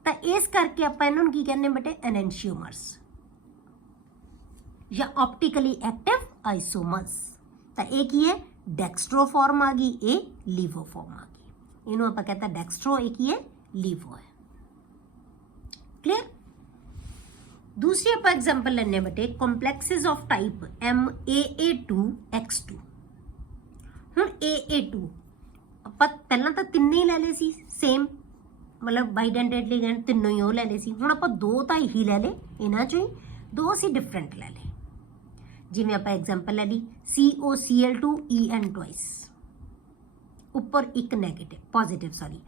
ਤਾਂ ਇਸ ਕਰਕੇ ਆਪਾਂ ਇਹਨਾਂ ਨੂੰ ਕੀ ਕਹਿੰਦੇ ਬੇਟੇ ਐਨੈਂਸ਼ੀਓਮਰਸ ਜਾਂ ਆਪਟੀਕਲੀ ਐਕਟਿਵ ਆਈਸੋਮਰਸ ਤਾਂ ਇਹ ਕੀ ਹੈ ਡੈਕਸਟਰੋ ਫਾਰਮ ਆ ਗਈ ਇਹ ਲੀਵੋ ਫਾਰਮ ਆ ਗਈ ਇਹਨੂੰ ਆਪਾਂ ਕਹਿੰਦਾ ਡੈਕਸਟਰੋ ਇਹ ਕੀ ਹੈ ਲੀਵੋ ਹੈ ਕਲੀਅਰ दूसरी आप एग्जाम्पल लेने बेटे कॉम्प्लेक्सेस ऑफ टाइप MAA2X2 ਹੁਣ AA2 ਆਪਾਂ ਪਹਿਲਾਂ ਤਾਂ ਤਿੰਨੇ ਹੀ ਲੈ ਲਏ ਸੀ ਸੇਮ ਮਤਲਬ ਬਾਈਡੈਂਟੇਡ ਲਿਗੈਂਡ ਤਿੰਨੋਂ ਹੀ ਉਹ ਲੈ ਲਏ ਸੀ ਹੁਣ ਆਪਾਂ 2 ਤਾਂ ਹੀ ਲੈ ਲਏ ਇਹਨਾਂ ਚੋਂ ਹੀ 2 ਅਸੀਂ ਡਿਫਰੈਂਟ ਲੈ ਲਏ ਜਿਵੇਂ ਆਪਾਂ ਐਗਜ਼ਾਮਪਲ ਲੈ ਲਈ COCl2EN ਟਵਾਈਸ ਉੱਪਰ ਇੱਕ ਨੈਗੇਟਿਵ ਪੋਜ਼ਿਟਿਵ ਸੌਰੀ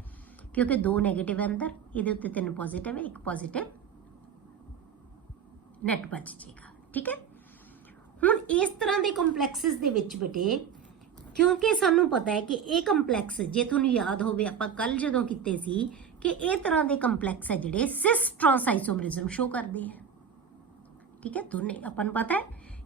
ਕਿਉਂਕਿ 2 ਨੈਗੇਟਿਵ ਹੈ ਅੰਦਰ ਇਹਦੇ ਉੱਤੇ 3 ਪੋਜ਼ਿਟਿਵ ਹੈ ਇੱਕ ਪੋਜ਼ਿਟਿਵ ਨੈਟ ਬਚ ਜਾਏਗਾ ਠੀਕ ਹੈ ਹੁਣ ਇਸ ਤਰ੍ਹਾਂ ਦੇ ਕੰਪਲੈਕਸਸ ਦੇ ਵਿੱਚ ਬੇਟੇ ਕਿਉਂਕਿ ਸਾਨੂੰ ਪਤਾ ਹੈ ਕਿ ਇਹ ਕੰਪਲੈਕਸ ਜੇ ਤੁਹਾਨੂੰ ਯਾਦ ਹੋਵੇ ਆਪਾਂ ਕੱਲ ਜਦੋਂ ਕੀਤੇ ਸੀ ਕਿ ਇਹ ਤਰ੍ਹਾਂ ਦੇ ਕੰਪਲੈਕਸ ਹੈ ਜਿਹੜੇ ਸਿਸ ਟ੍ਰਾਂਸ ਆਈਸੋਮਰਿਜ਼ਮ ਸ਼ੋ ਕਰਦੇ ਆ ਠੀਕ ਹੈ ਦੋਨੇ ਆਪਾਂ ਨੂੰ ਪਤਾ ਹੈ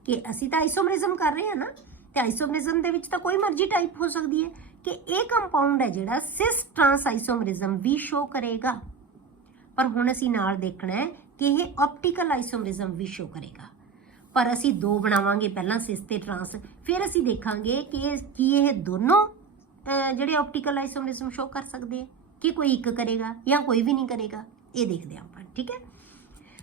ਕਿ ਅਸੀਂ ਤਾਂ ਆਈਸੋਮਰਿਜ਼ਮ ਕਰ ਰਹੇ ਹਾਂ ਨਾ ਤੇ ਆਈਸੋਮਰਿਜ਼ਮ ਦੇ ਵਿੱਚ ਤਾਂ ਕੋਈ ਮਰਜ਼ੀ ਟਾਈਪ ਹੋ ਸਕਦੀ ਹੈ ਕਿ ਇਹ ਕੰਪਾਊਂਡ ਹੈ ਜਿਹੜਾ ਸਿਸ ਟ੍ਰਾਂਸ ਆਈਸੋਮਰਿਜ਼ਮ ਵੀ ਸ਼ੋ ਕਰੇਗਾ ਪਰ ਹੁਣ ਅਸੀਂ ਨਾਲ ਦੇਖਣਾ ਹੈ ਕਿ ਇਹ ਆਪਟੀਕਲ ਆਈਸੋਮਰਿਜ਼ਮ ਵੀ ਸ਼ੋ ਕਰੇਗਾ ਪਰ ਅਸੀਂ 2 ਬਣਾਵਾਂਗੇ ਪਹਿਲਾਂ ਸਿਸ ਤੇ ਟ੍ਰਾਂਸ ਫਿਰ ਅਸੀਂ ਦੇਖਾਂਗੇ ਕਿ ਕੀ ਇਹ ਦੋਨੋਂ ਜਿਹੜੇ ਆਪਟੀਕਲ ਆਈਸੋਮਰਿਜ਼ਮ ਸ਼ੋ ਕਰ ਸਕਦੇ ਆ ਕਿ ਕੋਈ ਇੱਕ ਕਰੇਗਾ ਜਾਂ ਕੋਈ ਵੀ ਨਹੀਂ ਕਰੇਗਾ ਇਹ ਦੇਖਦੇ ਆਪਾਂ ਠੀਕ ਹੈ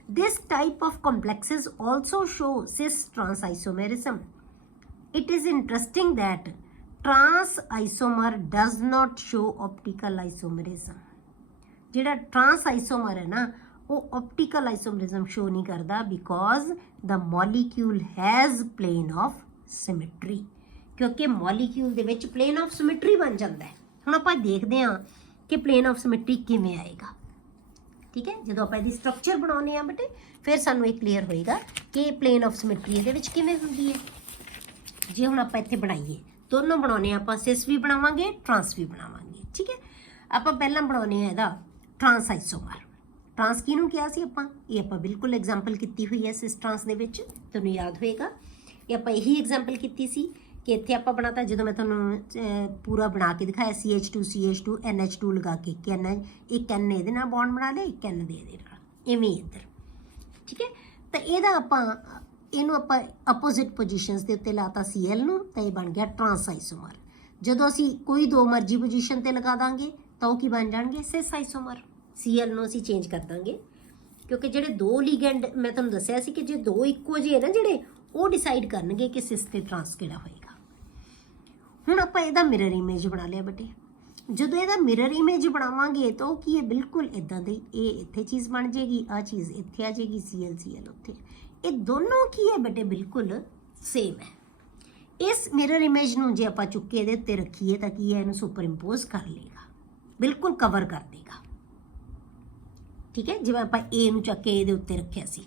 this type of complexes also show cis trans isomerism it is interesting that trans isomer does not show optical isomerism ਜਿਹੜਾ trans isomer ਹੈ ਨਾ ਉਹ optical isomerism show ਨਹੀਂ ਕਰਦਾ because the molecule has plane of symmetry ਕਿਉਂਕਿ molecule ਦੇ ਵਿੱਚ plane of symmetry ਬਣ ਜਾਂਦਾ ਹੈ ਹੁਣ ਆਪਾਂ ਦੇਖਦੇ ਹਾਂ ਕਿ plane of symmetry ਕਿਵੇਂ ਆਏਗਾ ਠੀਕ ਹੈ ਜਦੋਂ ਆਪਾਂ ਇਹਦੀ ਸਟਰਕਚਰ ਬਣਾਉਨੇ ਆ ਬੇਟੇ ਫਿਰ ਸਾਨੂੰ ਇਹ ਕਲੀਅਰ ਹੋਏਗਾ ਕਿ ਪਲੇਨ ਆਫ ਸਿਮੈਟਰੀ ਇਹਦੇ ਵਿੱਚ ਕਿਵੇਂ ਹੁੰਦੀ ਹੈ ਜੇ ਹੁਣ ਆਪਾਂ ਇੱਥੇ ਬਣਾਈਏ ਦੋਨੋਂ ਬਣਾਉਨੇ ਆਪਾਂ ਸਿਸ ਵੀ ਬਣਾਵਾਂਗੇ ਟ੍ਰਾਂਸ ਵੀ ਬਣਾਵਾਂਗੇ ਠੀਕ ਹੈ ਆਪਾਂ ਪਹਿਲਾਂ ਬਣਾਉਨੇ ਆ ਇਹਦਾ ਟਰਾਂਸ ਆਈਸੋਮਰ। ਟਰਾਂਸ ਕਿਹਨੂੰ ਕਿਹਾ ਸੀ ਆਪਾਂ? ਇਹ ਆਪਾਂ ਬਿਲਕੁਲ ਐਗਜ਼ਾਮਪਲ ਕੀਤੀ ਹੋਈ ਹੈ ਸਿਸ ਟਰਾਂਸ ਦੇ ਵਿੱਚ, ਤੁਹਾਨੂੰ ਯਾਦ ਹੋਏਗਾ। ਇਹ ਆਪਾਂ ਇਹੀ ਐਗਜ਼ਾਮਪਲ ਕੀਤੀ ਸੀ ਕਿ ਇੱਥੇ ਆਪਾਂ ਬਣਾਤਾ, ਜਦੋਂ ਮੈਂ ਤੁਹਾਨੂੰ ਪੂਰਾ ਬਣਾ ਕੇ ਦਿਖਾਇਆ CH2 NH2 ਲਗਾ ਕੇ ਕਿ ਇੱਕ N ਇਹਦੇ ਨਾਲ ਬੌਂਡ ਬਣਾ ਲਿਆ, ਇੱਕ N ਦੇ ਇਹਦੇ ਨਾਲ, ਇਵੇਂ ਇੱਧਰ, ਠੀਕ ਹੈ। ਤਾਂ ਇਹਦਾ ਇਹਨੂੰ ਆਪਾਂ ਆਪੋਜ਼ਿਟ ਪੋਜੀਸ਼ਨਸ ਦੇ ਉੱਤੇ ਲਾਤਾ Cl ਨੂੰ, ਤਾਂ ਇਹ ਬਣ ਗਿਆ ਟਰਾਂਸ ਆਈਸੋਮਰ। ਜਦੋਂ ਅਸੀਂ ਕੋਈ ਦੋ ਮਰਜ਼ੀ ਪੋਜੀਸ਼ਨ ਤੇ ਲਗਾ ਦਾਂਗੇ ਤਾਂ ਉਹ ਕੀ ਬਣ ਜਾਣਗੇ? ਸਿਸ ਆਈਸੋਮਰ। Cl ਨੂੰ ਅਸੀਂ ਚੇਂਜ ਕਰ ਦਾਂਗੇ ਕਿਉਂਕਿ ਜਿਹੜੇ ਦੋ ਲੀਗੈਂਡ ਮੈਂ ਤੁਹਾਨੂੰ ਦੱਸਿਆ ਸੀ ਕਿ ਜੇ ਦੋ ਇੱਕੋ ਜਿਹੇ ਨਾ ਜਿਹੜੇ, ਉਹ ਡਿਸਾਈਡ ਕਰਨਗੇ ਕਿ ਸਿਸ ਤੇ ਟਰਾਂਸ ਕਿਹੜਾ ਹੋਏਗਾ। ਹੁਣ ਆਪਾਂ ਇਹਦਾ ਮਿਰਰ ਇਮੇਜ ਬਣਾ ਲਿਆ ਬੇਟੇ। ਜਦੋਂ ਇਹਦਾ ਮਿਰਰ ਇਮੇਜ ਬਣਾਵਾਂਗੇ ਤਾਂ ਉਹ ਕੀ ਹੈ? ਬਿਲਕੁਲ ਇਦਾਂ ਦੇ, ਇਹ ਇੱਥੇ ਚੀਜ਼ ਬਣ ਜਾਏਗੀ, ਆਹ ਚੀਜ਼ ਇੱਥੇ ਆ ਜਾਏਗੀ, Cl ਉੱਥੇ। ਇਹ ਦੋਨੋਂ ਕੀ ਹੈ ਬੇਟੇ? ਬਿਲਕੁਲ ਸੇਮ ਹੈ। ਇਸ ਮਿਰਰ ਇਮੇਜ ਨੂੰ ਜੇ ਆਪਾਂ ਚੁੱਕ ਕੇ ਇਹਦੇ ਉੱਤੇ ਰੱਖੀਏ ਤਾਂ ਕੀ ਹੈ? ਇਹਨੂੰ ਸੁਪਰ ਇੰਪੋਜ਼ ਕਰ ਲੇਗਾ, ਬਿਲਕੁਲ ਕਵਰ ਕਰ ਦੇਗਾ, ਠੀਕ ਹੈ। ਜਿਵੇਂ ਆਪਾਂ A ਨੂੰ ਚੱਕ ਕੇ ਇਹਦੇ ਉੱਤੇ ਰੱਖਿਆ ਸੀ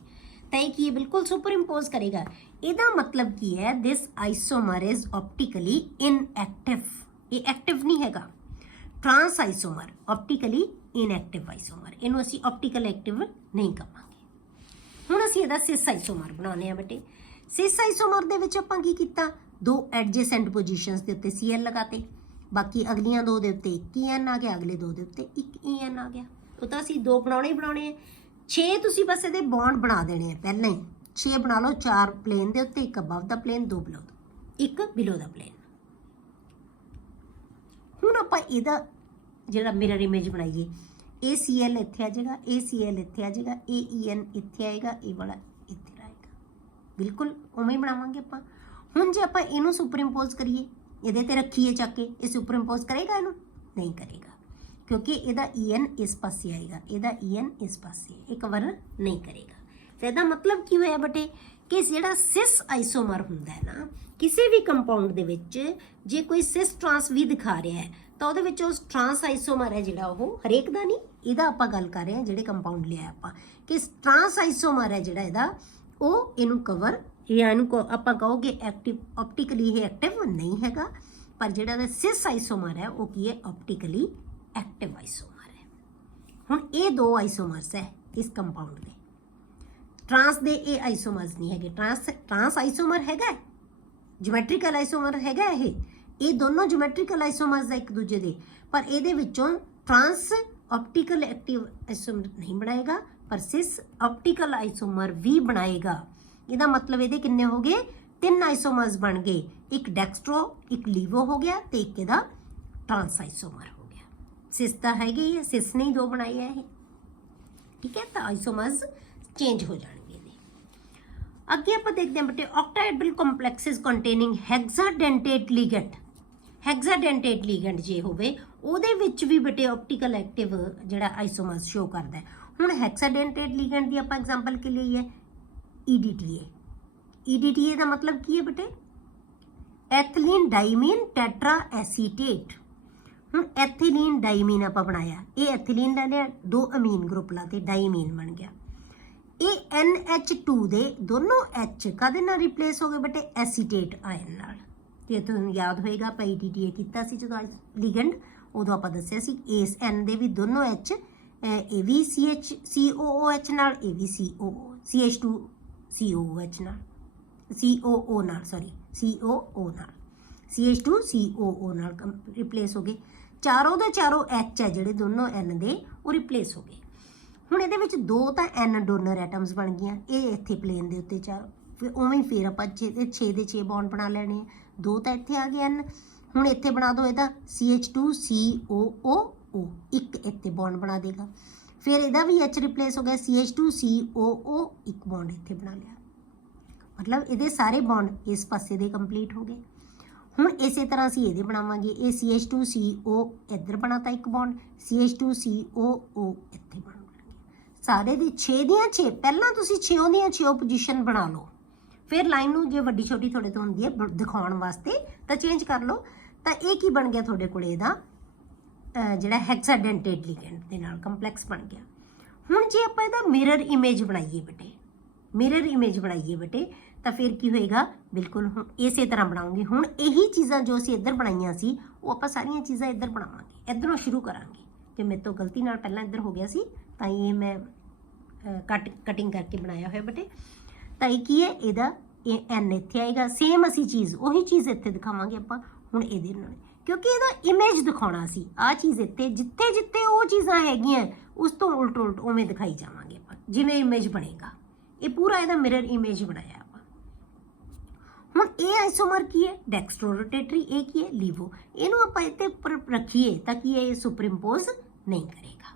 ਤਾਂ ਇਹ ਕੀ ਹੈ? ਬਿਲਕੁਲ ਸੁਪਰ ਇੰਪੋਜ਼ ਕਰੇਗਾ। ਇਹਦਾ ਮਤਲਬ ਕੀ ਹੈ? ਦਿਸ ਆਈਸੋਮਰ ਇਜ਼ ਆਪਟੀਕਲੀ ਇਨਐਕਟਿਵ। ਇਹ ਐਕਟਿਵ ਨਹੀਂ ਹੈਗਾ। ਟਰਾਂਸ ਆਈਸੋਮਰ ਆਪਟੀਕਲੀ ਇਨਐਕਟਿਵ ਆਈਸੋਮਰ, ਇਹਨੂੰ ਅਸੀਂ ਆਪਟੀਕਲ ਐਕਟਿਵ ਨਹੀਂ ਕਹਾਂਗੇ। ਹੁਣ ਅਸੀਂ ਇਹਦਾ ਸਿਸ ਆਈਸੋਮਰ ਬਣਾਉਂਦੇ ਆ ਬੇਟੇ। ਸਿਸ ਆਈਸੋਮਰ ਦੇ ਵਿੱਚ ਆਪਾਂ ਕੀ ਕੀਤਾ? ਦੋ ਐਡਜੈਸੈਂਟ ਪੋਜੀਸ਼ਨਸ ਦੇ ਉੱਤੇ Cl ਲਗਾਤੇ, ਬਾਕੀ ਅਗਲੀਆਂ ਦੋ ਦੇ ਉੱਤੇ ਇੱਕ EN ਆ ਗਿਆ, ਅਗਲੇ ਦੋ ਦੇ ਉੱਤੇ ਇੱਕ EN ਆ ਗਿਆ। ਉਹ ਤਾਂ ਅਸੀਂ ਦੋ ਬਣਾਉਣੇ ਹੀ ਬਣਾਉਣੇ ਆ। 6 ਤੁਸੀਂ ਬਸ ਇਹਦੇ ਬੌਂਡ ਬਣਾ ਦੇਣੇ ਆ ਪਹਿਲਾਂ ਹੀ। 6 ਬਣਾ ਲਓ, 4 ਪਲੇਨ ਦੇ ਉੱਤੇ, ਇੱਕ ਅਬਵ ਦਾ ਪਲੇਨ, 2 ਬਿਲੋ ਦਾ, ਇੱਕ ਬਿਲੋ ਦਾ ਪਲੇਨ। ਹੁਣ ਆਪਾਂ ਇਹਦਾ ਜਿਹੜਾ ਮਿਰਰ ਇਮੇਜ ਬਣਾਈਏ, ਇਹ Cl ਇੱਥੇ ਆ ਜਾਏਗਾ, ਇਹ Cl ਇੱਥੇ ਆ ਜਾਏਗਾ, ਇਹ EN ਇੱਥੇ ਆਏਗਾ, ਇਹ ਵਾਲਾ ਇੱਥੇ ਆਏਗਾ। ਬਿਲਕੁਲ ਉਵੇਂ ਹੀ ਬਣਾਵਾਂਗੇ ਆਪਾਂ। ਹੁਣ ਜੇ ਆਪਾਂ ਇਹਨੂੰ ਸੁਪਰ ਇੰਪੋਜ਼ ਕਰੀਏ, ਇਹਦੇ ਤੇ ਰੱਖੀਏ ਚੱਕ ਕੇ, ਇਹ ਸੁਪਰ ਇੰਪੋਜ਼ ਕਰੇਗਾ? ਇਹਨੂੰ ਨਹੀਂ ਕਰੇਗਾ ਕਿਉਂਕਿ ਇਹਦਾ EN ਇਸ ਪਾਸੇ ਆਏਗਾ, ਇਹਦਾ EN ਇਸ ਪਾਸੇ, ਇਹ ਕਵਰ ਨਹੀਂ ਕਰੇਗਾ। ਤੇ ਇਹਦਾ ਮਤਲਬ ਕੀ ਹੋਇਆ ਬੇਟੇ? ਕਿ ਜਿਹੜਾ ਸਿਸ ਆਈਸੋਮਰ ਹੁੰਦਾ ਹੈ ਨਾ, ਕਿਸੇ ਵੀ ਕੰਪਾਊਂਡ ਦੇ ਵਿੱਚ ਜੇ ਕੋਈ ਸਿਸ ਟਰਾਂਸ ਵੀ ਦਿਖਾ ਰਿਹਾ ਹੈ ਤਾਂ ਉਹਦੇ ਵਿੱਚ ਉਸ ਟਰਾਂਸ ਆਈਸੋਮਰ ਹੈ ਜਿਹੜਾ, ਉਹ ਹਰੇਕ ਦਾ ਨਹੀਂ, ਇਹਦਾ ਆਪਾਂ ਗੱਲ ਕਰ ਰਹੇ ਹਾਂ ਜਿਹੜੇ ਕੰਪਾਊਂਡ ਲਿਆ ਆਪਾਂ, ਕਿ ਟਰਾਂਸ ਆਈਸੋਮਰ ਹੈ ਜਿਹੜਾ ਇਹਦਾ, ਉਹ ਇਹਨੂੰ ਕਵਰ, ਜਾਂ ਇਹਨੂੰ ਆਪਾਂ ਕਹੋਗੇ ਐਕਟਿਵ, ਆਪਟੀਕਲੀ ਇਹ ਐਕਟਿਵ ਨਹੀਂ ਹੈਗਾ। ਪਰ ਜਿਹੜਾ ਇਹਦਾ ਸਿਸ ਆਈਸੋਮਰ ਹੈ ਉਹ ਕੀ ਹੈ? ਆਪਟੀਕਲੀ ਐਕਟਿਵ ਆਈਸੋਮਰ ਹੈ। ਹੁਣ ਇਹ ਦੋ ਆਈਸੋਮਰਸ ਹੈ ਇਸ ਕੰਪਾਊਂਡ ਦੇ। ਟਰਾਂਸ ਦੇ ਇਹ ਆਈਸੋਮਰਸ ਨਹੀਂ ਹੈਗੇ। ਟਰਾਂਸ ਆਈਸੋਮਰ ਹੈਗਾ, ਜਿਓਮੈਟ੍ਰੀਕਲ ਆਈਸੋਮਰ ਹੈਗਾ ਇਹ ਦੋਨੋਂ ਜਿਓਮੈਟ੍ਰੀਕਲ ਆਈਸੋਮਰਸ ਹੈ ਇੱਕ ਦੂਜੇ ਦੇ, ਪਰ ਇਹਦੇ ਵਿੱਚੋਂ ਟਰਾਂਸ ਆਪਟੀਕਲ ਐਕਟਿਵ ਆਈਸੋਮਰ ਨਹੀਂ ਬਣਾਏਗਾ, ਪਰ ਸਿਸ ਆਪਟੀਕਲ ਆਈਸੋਮਰ ਵੀ ਬਣਾਏਗਾ। ਇਹਦਾ ਮਤਲਬ ਇਹਦੇ ਕਿੰਨੇ ਹੋ ਗਏ? 3 ਆਈਸੋਮਰਸ ਬਣ ਗਏ। ਇੱਕ ਡੈਕਸਟਰੋ, ਇੱਕ ਲੀਵੋ ਹੋ ਗਿਆ, ਤੇ ਇੱਕ ਇਹਦਾ ਟਰਾਂਸ ਆਈਸੋਮਰ ਹੋ ਗਿਆ। ਸਿਸ ਤਾਂ ਹੈਗੇ ਹੀ ਹੈ, ਸਿਸ ਨੇ ਹੀ 2 ਬਣਾਏ ਹੈ ਇਹ, ਠੀਕ ਹੈ। ਤਾਂ ਆਈਸੋਮਰਸ ਚੇਂਜ ਹੋ ਜਾਣਗੇ ਇਹਦੇ। ਅੱਗੇ ਆਪਾਂ ਦੇਖਦੇ ਹਾਂ ਬੇਟੇ, ਆਕਟਾਹੈਡਰਲ ਕੰਪਲੈਕਸਿਸ ਕੰਟੇਨਿੰਗ ਹੈਗਜ਼ਾਡੈਂਟੇਟ ਲਿਗੈਂਡ। ਹੈਗਜ਼ਾਡੈਂਟੇਟ ਲਿਗੈਂਡ ਜੇ ਹੋਵੇ ਉਹਦੇ ਵਿੱਚ ਵੀ ਬੇਟੇ ਆਪਟੀਕਲ ਐਕਟਿਵ ਜਿਹੜਾ ਆਈਸੋਮਰਸ ਸ਼ੋ ਕਰਦਾ ਹੈ। ਹੁਣ ਹੈਗਜ਼ਾਡੈਂਟੇਟ ਲਿਗੈਂਡ ਦੀ ਆਪਾਂ ਐਗਜ਼ਾਮਪਲ ਕੀ ਲਈ ਹੈ? EDTA। EDTA ਦਾ ਮਤਲਬ ਕੀ ਹੈ ਬੇਟੇ? ਐਥਲੀਨ ਡਾਈਮੀਨ ਟੈਟਰਾ ਐਸੀਟੇਟ। ਹੁਣ ਐਥੀਲੀਨ ਡਾਈਮੀਨ ਆਪਾਂ ਬਣਾਇਆ, ਇਹ ਐਥੀਲੀਨ ਲੈ ਲਿਆ, 2 ਅਮੀਨ ਗਰੁੱਪ ਲਾਤੇ, ਡਾਈਮੀਨ ਬਣ ਗਿਆ। ਇਹ NH2 ਦੇ ਦੋਨੋਂ H ਕਾਹਦੇ ਨਾਲ ਰਿਪਲੇਸ ਹੋ ਗਏ ਬੇਟੇ? ਐਸੀਟੇਟ ਆਇਨ ਨਾਲ। ਤੇ ਤੁਹਾਨੂੰ ਯਾਦ ਹੋਏਗਾ ਆਪਾਂ EDTA ਕੀਤਾ ਸੀ ਜਦੋਂ ਲਿਗੈਂਡ, ਉਦੋਂ ਆਪਾਂ ਦੱਸਿਆ ਸੀ ਇਸ N ਦੇ ਵੀ ਦੋਨੋਂ H, ਇਹ ਵੀ COOH ਨਾਲ, ਇਹ ਵੀ CH2COOH ਨਾਲ, COO ਨਾਲ, ਸੌਰੀ COO ਨਾਲ, CH2COO ਨਾਲ ਰਿਪਲੇਸ ਹੋ ਗਏ। ਚਾਰੋਂ ਦੇ ਚਾਰੋਂ H ਹੈ ਜਿਹੜੇ ਦੋਨੋਂ N ਦੇ, ਉਹ ਰਿਪਲੇਸ ਹੋ ਗਏ। ਹੁਣ ਇਹਦੇ ਵਿੱਚ 2 ਤਾਂ N ਡੋਨਰ ਐਟਮਸ ਬਣ ਗਈਆਂ, ਇਹ ਇੱਥੇ ਪਲੇਨ ਦੇ ਉੱਤੇ 4, ਫਿਰ ਉਵੇਂ ਫਿਰ ਆਪਾਂ 6 ਦੇ 6 ਬੌਂਡ ਬਣਾ ਲੈਣੇ ਆ। 2 ਤਾਂ ਇੱਥੇ ਆ ਗਏ N। ਹੁਣ ਇੱਥੇ ਬਣਾ ਦਿਓ ਇਹਦਾ CH2COO, ਇੱਕ ਇੱਥੇ ਬੌਂਡ ਬਣਾ ਦੇਗਾ। ਫਿਰ ਇਹਦਾ ਵੀ H ਰਿਪਲੇਸ ਹੋ ਗਿਆ, CH2COO, ਇੱਕ ਬੌਂਡ ਇੱਥੇ ਬਣਾ ਲਿਆ। ਮਤਲਬ ਇਹਦੇ ਸਾਰੇ ਬੌਂਡ ਇਸ ਪਾਸੇ ਦੇ ਕੰਪਲੀਟ ਹੋ ਗਏ। ਹੁਣ ਇਸੇ ਤਰ੍ਹਾਂ ਅਸੀਂ ਇਹਦੇ ਬਣਾਵਾਂਗੇ, ਇਹ CH2CO ਇੱਧਰ ਬਣਾਤਾ ਇੱਕ ਬੌਂਡ, CH2COO ਇੱਥੇ ਬਣ ਜਾਣਗੇ। ਸਾਰੇ ਦੇ 6 ਦੀਆਂ 6, ਪਹਿਲਾਂ ਤੁਸੀਂ 6 ਦੀਆਂ 6 ਪੋਜੀਸ਼ਨ ਬਣਾ ਲਓ, ਫਿਰ ਲਾਈਨ ਨੂੰ ਜੇ ਵੱਡੀ ਛੋਟੀ ਤੁਹਾਡੇ ਤੋਂ ਹੁੰਦੀ ਹੈ ਦਿਖਾਉਣ ਵਾਸਤੇ ਤਾਂ ਚੇਂਜ ਕਰ ਲਓ। ਤਾਂ ਇਹ ਕੀ ਬਣ ਗਿਆ ਤੁਹਾਡੇ ਕੋਲ? ਇਹਦਾ ਜਿਹੜਾ ਹੈਗਜ਼ਾਡੈਂਟੇਟ ਲਿਗੈਂਡ ਦੇ ਨਾਲ ਕੰਪਲੈਕਸ ਬਣ ਗਿਆ। ਹੁਣ ਜੇ ਆਪਾਂ ਇਹਦਾ ਮਿਰਰ ਇਮੇਜ ਬਣਾਈਏ ਬੇਟੇ, ਮਿਰਰ ਇਮੇਜ ਬਣਾਈਏ ਬੇਟੇ, ਤਾਂ ਫਿਰ ਕੀ ਹੋਏਗਾ? ਬਿਲਕੁਲ ਹੁਣ ਇਸੇ ਤਰ੍ਹਾਂ ਬਣਾਉਂਗੇ। ਹੁਣ ਇਹੀ ਚੀਜ਼ਾਂ ਜੋ ਅਸੀਂ ਇੱਧਰ ਬਣਾਈਆਂ ਸੀ ਉਹ ਆਪਾਂ ਸਾਰੀਆਂ ਚੀਜ਼ਾਂ ਇੱਧਰ ਬਣਾਵਾਂਗੇ, ਇੱਧਰੋਂ ਸ਼ੁਰੂ ਕਰਾਂਗੇ। कि मेरे तो गलती नाल पहला इधर हो गया सी, तां ये मैं कटिंग करके बनाया होया बेटे। तां ये की है, इहदा एन इत्थे आएगा, सेम असी चीज़ ਉਹੀ चीज़ इत्थे दिखावांगे ਆਪਾਂ ਹੁਣ ਇਹਦੇ ਨਾਲ, क्योंकि ਇਹਦਾ इमेज दिखाउणा सी आ चीज़ इत्थे, जिथे जिथे ਉਹ चीज़ां हैगियां उस तो उल्ट उल्ट उवें दिखाई जावांगे ਆਪਾਂ, जिवें इमेज बनेगा। ये पूरा ਇਹਦਾ मिरर इमेज बनाया ਆਪਾਂ। ਹੁਣ ਇਹ ਆइसोमर की है, डेक्स्ट्रोरोटेटरी, ये की है लीवो। ਇਹਨੂੰ ਆਪਾਂ ਇੱਥੇ ਉੱਪਰ ਰੱਖੀਏ ਤਾਂ ਕਿ ਇਹ सुपरइम्पोज नहीं करेगा,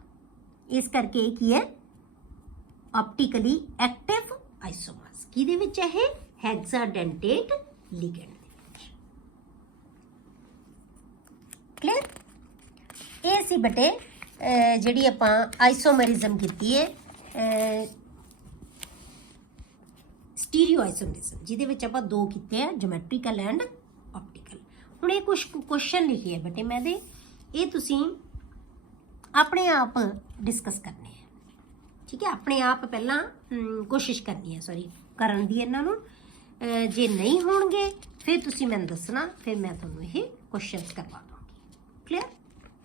इस करके ये की है ऑप्टिकली एक्टिव आइसोमर्स। किहदे विच है? हेक्साडेंटेट लिगेंड दे विच। क्लियर? ये सी बटे जिहड़ी आपां आइसोमरिज्म कीती है, स्टीरियो आइसोमरिज्म, जिहदे विच आपां दो कीते हैं, ज्योमैट्रिकल एंड ऑप्टिकल। हुण ये कुछ क्वेश्चन लिखे है बटे मैं दे, ये तुसीं अपने आप डिस्कस करने हैं, ठीक है? अपने आप पहला कोशिश करनी है, सॉरी करन दी इन्हां नूं। जे नहीं होणगे फिर तुसीं मैनूं दसना, फिर मैं तुहानूं ये क्वेश्चनस करवा दूँगी। क्लियर?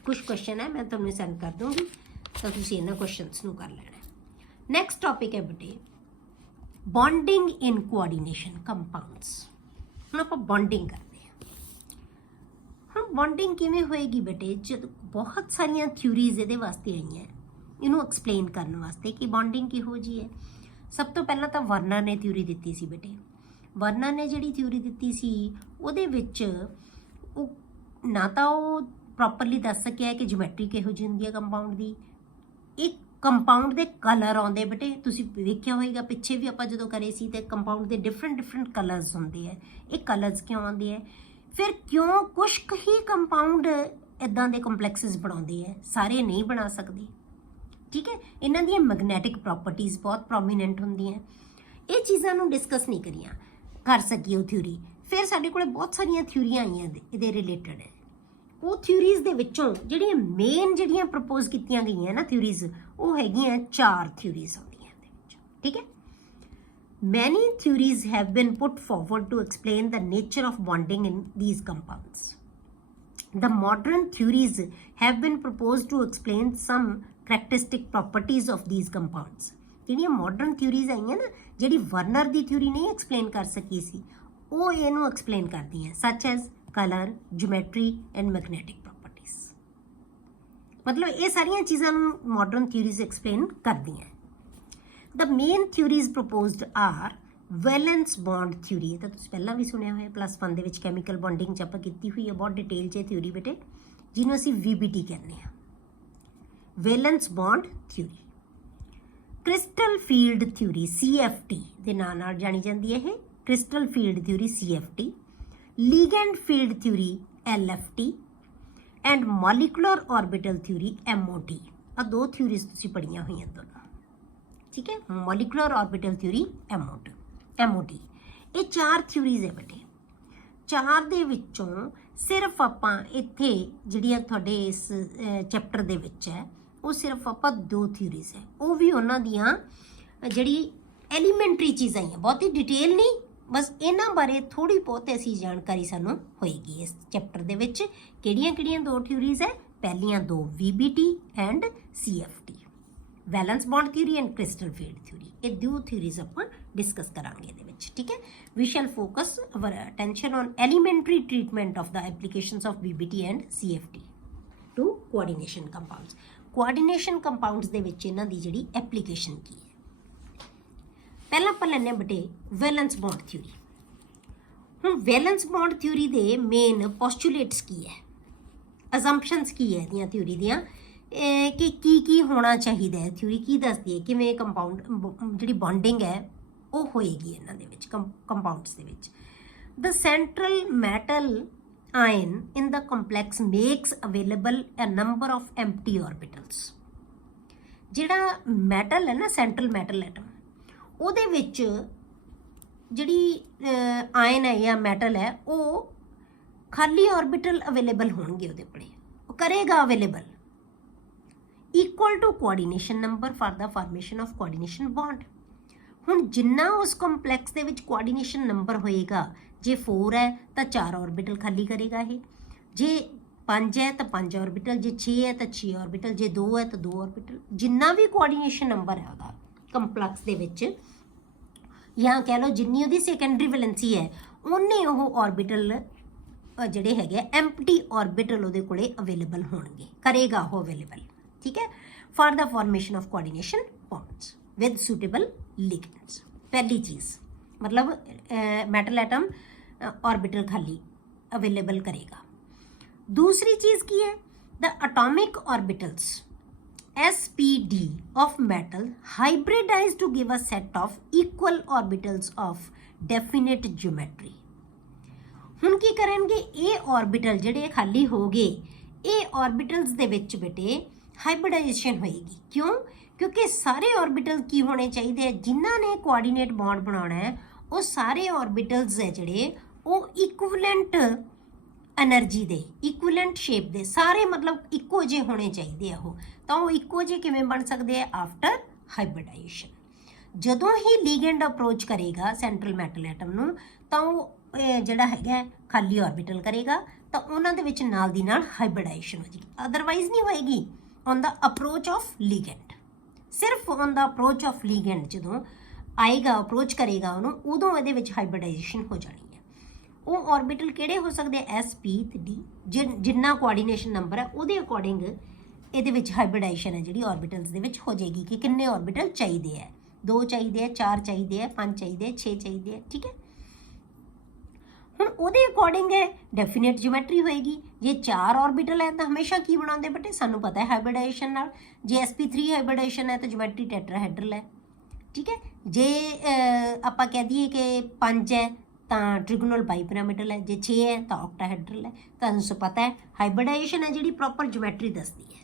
कुछ क्वेश्चन है मैं तुहानूं सेंड कर दूँगी, तो तुसीं इन्हां क्वेश्चनस नूं कर लेना। नैक्सट टॉपिक है बेटे बॉन्डिंग इन कोआर्डिनेशन कंपाउंड्स। हुण आपां बॉन्डिंग करते हैं। हुण बॉन्डिंग किवें होएगी बेटे? जद बहुत सारियां थ्योरीज इहदे वास्ते आईयां इनू एक्सप्लेन करने वास्ते कि बॉन्डिंग किहो जी है। सब तो पहला तो वर्नर ने थ्योरी दिती सी बेटे। वर्नर ने जिहड़ी थ्योरी दिती सी उहदे विच ना तो प्रॉपरली दस सकिया कि ज्योमैट्री किहो जी हुंदी है कंपाउंड दी। एक कंपाउंड दे कलर आउंदे बेटे, तुसीं वेखिया होएगा पिछे भी आपां जदों करे सी ते compound they different different colours हुंदे है। ये कलर्स क्यों आउंदे है? फिर क्यों कुछ ही कंपाउंड इदां दे कंपलैक्सिस बनाउंदे है, सारे नहीं बना सकदे, ठीक है? इन्हां दी मैगनैटिक प्रॉपर्टीज़ बहुत प्रोमीनेंट होंदियां। ये चीज़ां नूं डिस्कस नहीं करियां कर सकी वो थ्योरी। फिर साडे कोले बहुत सारियां थ्योरियां आईयां इहदे रिलेटेड है। वो थ्योरीज़ दे विचों जिहड़ियां मेन जिहड़ियां प्रपोज कीतियां गईयां ना थ्योरीज़, वो हैगियां 4 थ्योरीज़ आउंदियां इहदे विच, ठीक है? Many theories have been put forward to explain the nature of bonding in these compounds. The modern theories have been proposed to explain some characteristic properties of these compounds. ਜਿਹੜੀਆਂ modern theories ਆਈਆਂ ਨਾ, ਜਿਹੜੀ Werner ਦੀ theory ਨਹੀਂ explain ਕਰ ਸਕੀ ਸੀ, ਉਹ ਇਹਨੂੰ explain ਕਰਦੀਆਂ, such as color, geometry and magnetic properties. मतलब ਇਹ ਸਾਰੀਆਂ ਚੀਜ਼ਾਂ ਨੂੰ modern theories explain ਕਰਦੀਆਂ। The main theories proposed are valence bond theory. तो तुसीं पहला भी सुनिया होया, +1 ਦੇ ਵਿੱਚ ਕੈਮੀਕਲ ਬੌਂਡਿੰਗ 'ਚ ਆਪਾਂ ਕੀਤੀ ਹੋਈ ਹੈ ਬਹੁਤ ਡਿਟੇਲ 'ਚ ਥਿਊਰੀ ਬੇਟੇ, ਜਿਹਨੂੰ ਅਸੀਂ VBT ਕਹਿੰਦੇ ਹਾਂ, valence bond theory. Crystal field theory CFT ਦੇ ਨਾਂ ਨਾਲ ਜਾਣੀ ਜਾਂਦੀ ਹੈ ਇਹ, crystal field theory CFT, ligand field theory LFT and molecular orbital theory MOT। ਆ ਦੋ ਥਿਊਰੀਜ਼ ਤੁਸੀਂ ਪੜ੍ਹੀਆਂ ਹੋਈਆਂ ਦੋਨੋਂ, ठीक है? Molecular orbital theory MOT। ये 4 थ्योरीज है बेटे। 4 ਦੇ ਵਿੱਚੋਂ ਸਿਰਫ ਆਪਾਂ ਇੱਥੇ ਜਿਹੜੀਆਂ ਤੁਹਾਡੇ ਇਸ ਚੈਪਟਰ ਦੇ ਵਿੱਚ ਹੈ, ਉਹ ਸਿਰਫ ਆਪਾਂ 2 ਥਿਊਰੀਜ਼ ਹੈ, ਉਹ ਵੀ ਉਹਨਾਂ ਦੀਆਂ ਜਿਹੜੀ ਐਲੀਮੈਂਟਰੀ ਚੀਜ਼ਾਂ ਹੀ, ਬਹੁਤੀ ਡਿਟੇਲ ਨਹੀਂ, ਬਸ ਇਹਨਾਂ ਬਾਰੇ ਥੋੜੀ ਬਹੁਤ ਅਸੀਂ ਜਾਣਕਾਰੀ ਸਾਨੂੰ ਹੋਏਗੀ ਇਸ ਚੈਪਟਰ ਦੇ ਵਿੱਚ। ਕਿਹੜੀਆਂ 2 ਥਿਊਰੀਜ਼ ਹੈ? ਪਹਿਲੀਆਂ 2 VBT and CFT, valence bond theory and crystal field theory. ये 2 थ्योरीज ਆਪਾਂ डिस्कस करांगे ਇਹਦੇ ਵਿੱਚ, ठीक है? We shall focus our attention on elementary treatment of the applications of VBT and CFT to coordination compounds। coordination compounds ਦੇ ਵਿੱਚ ਇਹਨਾਂ ਦੀ ਜਿਹੜੀ ਐਪਲੀਕੇਸ਼ਨ ਕੀ ਹੈ? ਪਹਿਲਾਂ ਆਪਾਂ ਲੈਣੇ ਬਟੇ वैलेंस बॉन्ड थ्योरी। ਹੁਣ वैलेंस बॉन्ड थ्योरी ਦੇ ਮੇਨ ਪੋਸਟੂਲੇਟਸ ਕੀ ਹੈ, ਅਜ਼ੰਪਸ਼ਨਸ ਕੀ ਹੈ ਇਹਦੀਆਂ ਥਿਊਰੀ ਦੀਆਂ, कि की होना चाहिए है। थ्योरी की दसदी है किवें कंपाउंड जिहड़ी बॉन्डिंग है वो होएगी इन्हां दे विच कंपाउंड्स दे विच। The central metal ion in the complex makes available a number of empty orbitals. जिहड़ा मैटल है ना, सेंट्रल मैटल एटम, ਉਹਦੇ ਵਿੱਚ ਜਿਹੜੀ आयन है या मैटल है वो खाली ऑर्बिटल अवेलेबल होणगे, ਉਹਦੇ ਕੋਲੇ ਉਹ करेगा available equal to coordination number for the formation of coordination bond. हुण जिन्ना उस कंपलैक्स दे विच कोआर्डिनेशन नंबर होएगा, जे 4 है तो 4 ऑर्बिटल खाली करेगा ये, जे 5 है तो 5 ऑर्बिटल, जे 6 है तो 6 ऑर्बिटल, जे 2 है तो 2 ऑर्बिटल। जिन्ना भी कोआर्डिनेशन नंबर है ਉਹਦਾ ਕੰਪਲੈਕਸ ਦੇ ਵਿੱਚ, ਜਾਂ ਕਹਿ ਲਓ ਜਿੰਨੀ ਉਹਦੀ ਸੈਕੰਡਰੀ ਵੈਲੈਂਸੀ ਹੈ ਉਹਨੇ ਉਹ ऑर्बिटल ਜਿਹੜੇ ਹੈਗੇ ਐਮਪਟੀ ऑर्बिटल ਉਹਦੇ ਕੋਲੇ ਅਵੇਲੇਬਲ ਹੋਣਗੇ, ਕਰੇਗਾ ਉਹ ਅਵੇਲੇਬਲ। ਠੀਕ ਹੈ, for the formation of coordination bonds with suitable ligands. पहली चीज़ मतलब मेटल एटम ऑर्बिटल खाली अवेलेबल करेगा। दूसरी चीज़ की है, the atomic orbitals SPD of metal hybridize to give a set of equal orbitals of definite geometry। ਹੁਣ ਕੀ ਕਰਨਗੇ, ਇਹ ऑर्बिटल ਜਿਹੜੇ ਖਾਲੀ ਹੋ ਗਏ, ਇਹ ऑर्बिटल्स ਦੇ ਵਿੱਚ ਬੇਟੇ ਹਾਈਬ੍ਰਿਡਾਈਜੇਸ਼ਨ ਹੋਏਗੀ। ਕਿਉਂ? ਕਿਉਂਕਿ ਸਾਰੇ ऑर्बिटल ਕੀ ਹੋਣੇ ਚਾਹੀਦੇ ਆ, ਜਿਨ੍ਹਾਂ ਨੇ ਕੋਆਰਡੀਨੇਟ ਬੌਂਡ ਬਣਾਉਣਾ ਹੈ ਉਹ ਸਾਰੇ ऑर्बिटल्स ਹੈ ਜਿਹੜੇ ਉਹ ਇਕੁਵਲੈਂਟ एनर्जी ਦੇ, ਇਕੁਵਲੈਂਟ ਸ਼ੇਪ ਦੇ, ਸਾਰੇ ਮਤਲਬ ਇੱਕੋ ਜਿਹੇ ਹੋਣੇ ਚਾਹੀਦੇ ਆ ਉਹ। ਤਾਂ ਉਹ ਇੱਕੋ ਜਿਹੇ ਕਿਵੇਂ ਬਣ ਸਕਦੇ ਆ? After hybridisation. ਜਦੋਂ ਹੀ ਲੀਗੈਂਡ ਅਪਰੋਚ ਕਰੇਗਾ ਸੈਂਟਰਲ ਮੈਟਲ ਐਟਮ ਨੂੰ ਤਾਂ ਉਹ ਜਿਹੜਾ ਹੈਗਾ ਖਾਲੀ ऑर्बिटल ਕਰੇਗਾ, ਤਾਂ ਉਹਨਾਂ ਦੇ ਵਿੱਚ ਨਾਲ ਦੀ ਨਾਲ ਹਾਈਬ੍ਰਿਡਾਈਜੇਸ਼ਨ ਹੋ ਜਾਏਗੀ। ਅਦਰਵਾਈਜ਼ ਨਹੀਂ ਹੋਏਗੀ ਔਨ ਦਾ ਅਪਰੋਚ ਆਫ ਲੀਗੈਂਡ। ਸਿਰਫ ਔਨ ਦਾ ਅਪਰੋਚ ਆਫ ਲੀਗੈਂਡ ਜਦੋਂ ਆਏਗਾ, ਅਪਰੋਚ ਕਰੇਗਾ ਉਹਨੂੰ, ਉਦੋਂ ਇਹਦੇ ਵਿੱਚ ਹਾਈਬ੍ਰਿਡਾਈਜੇਸ਼ਨ ਹੋ ਜਾਣੀ ਹੈ। ਉਹ ऑर्बिटल ਕਿਹੜੇ ਹੋ ਸਕਦੇ ਆ? SP ਤੇ D। ਜਿੰਨਾ ਕੋਆਰਡੀਨੇਸ਼ਨ ਨੰਬਰ ਹੈ ਉਹਦੇ ਅਕੋਰਡਿੰਗ ਇਹਦੇ ਵਿੱਚ ਹਾਈਬ੍ਰਿਡਾਈਜੇਸ਼ਨ ਹੈ ਜਿਹੜੀ ऑर्बिटल्स ਦੇ ਵਿੱਚ ਹੋ ਜਾਏਗੀ ਕਿ ਕਿੰਨੇ ऑर्बिटल ਚਾਹੀਦੇ ਆ। 2 ਚਾਹੀਦੇ ਆ, 4 ਚਾਹੀਦੇ ਆ, 5 ਚਾਹੀਦੇ ਆ, 6 ਚਾਹੀਦੇ ਆ। ਠੀਕ ਹੈ, ਹੁਣ ਉਹਦੇ ਅਕੋਰਡਿੰਗ ਹੈ ਡੈਫੀਨੇਟ ਜਿਓਮੈਟਰੀ ਹੋਏਗੀ। ਜੇ 4 ऑर्बिटल ਹੈ ਤਾਂ ਹਮੇਸ਼ਾ ਕੀ ਬਣਾਉਂਦੇ ਬੇਟੇ? ਸਾਨੂੰ ਪਤਾ ਹੈ ਹਾਈਬ੍ਰਿਡਾਈਜੇਸ਼ਨ ਨਾਲ। ਜੇ SP3 ਹਾਈਬ੍ਰਿਡਾਈਜੇਸ਼ਨ ਹੈ ਤਾਂ ਜਿਓਮੈਟਰੀ ਟੈਟਰਾਹੈਡਰਲ ਹੈ। ਠੀਕ ਹੈ, ਜੇ ਆਪਾਂ ਕਹਿ ਦਈਏ ਕਿ 5 ਹੈ ਤਾਂ ਟ੍ਰਿਗੋਨਲ ਬਾਈਪਿਰਾਮਿਡਲ ਹੈ, ਜੇ 6 ਹੈ ਤਾਂ ਔਕਟਾਹੈਡਰਲ ਹੈ। ਤੁਹਾਨੂੰ ਪਤਾ ਹੈ ਹਾਈਬ੍ਰਿਡਾਈਜੇਸ਼ਨ ਹੈ ਜਿਹੜੀ ਪ੍ਰੋਪਰ ਜਿਓਮੈਟਰੀ ਦੱਸਦੀ ਹੈ।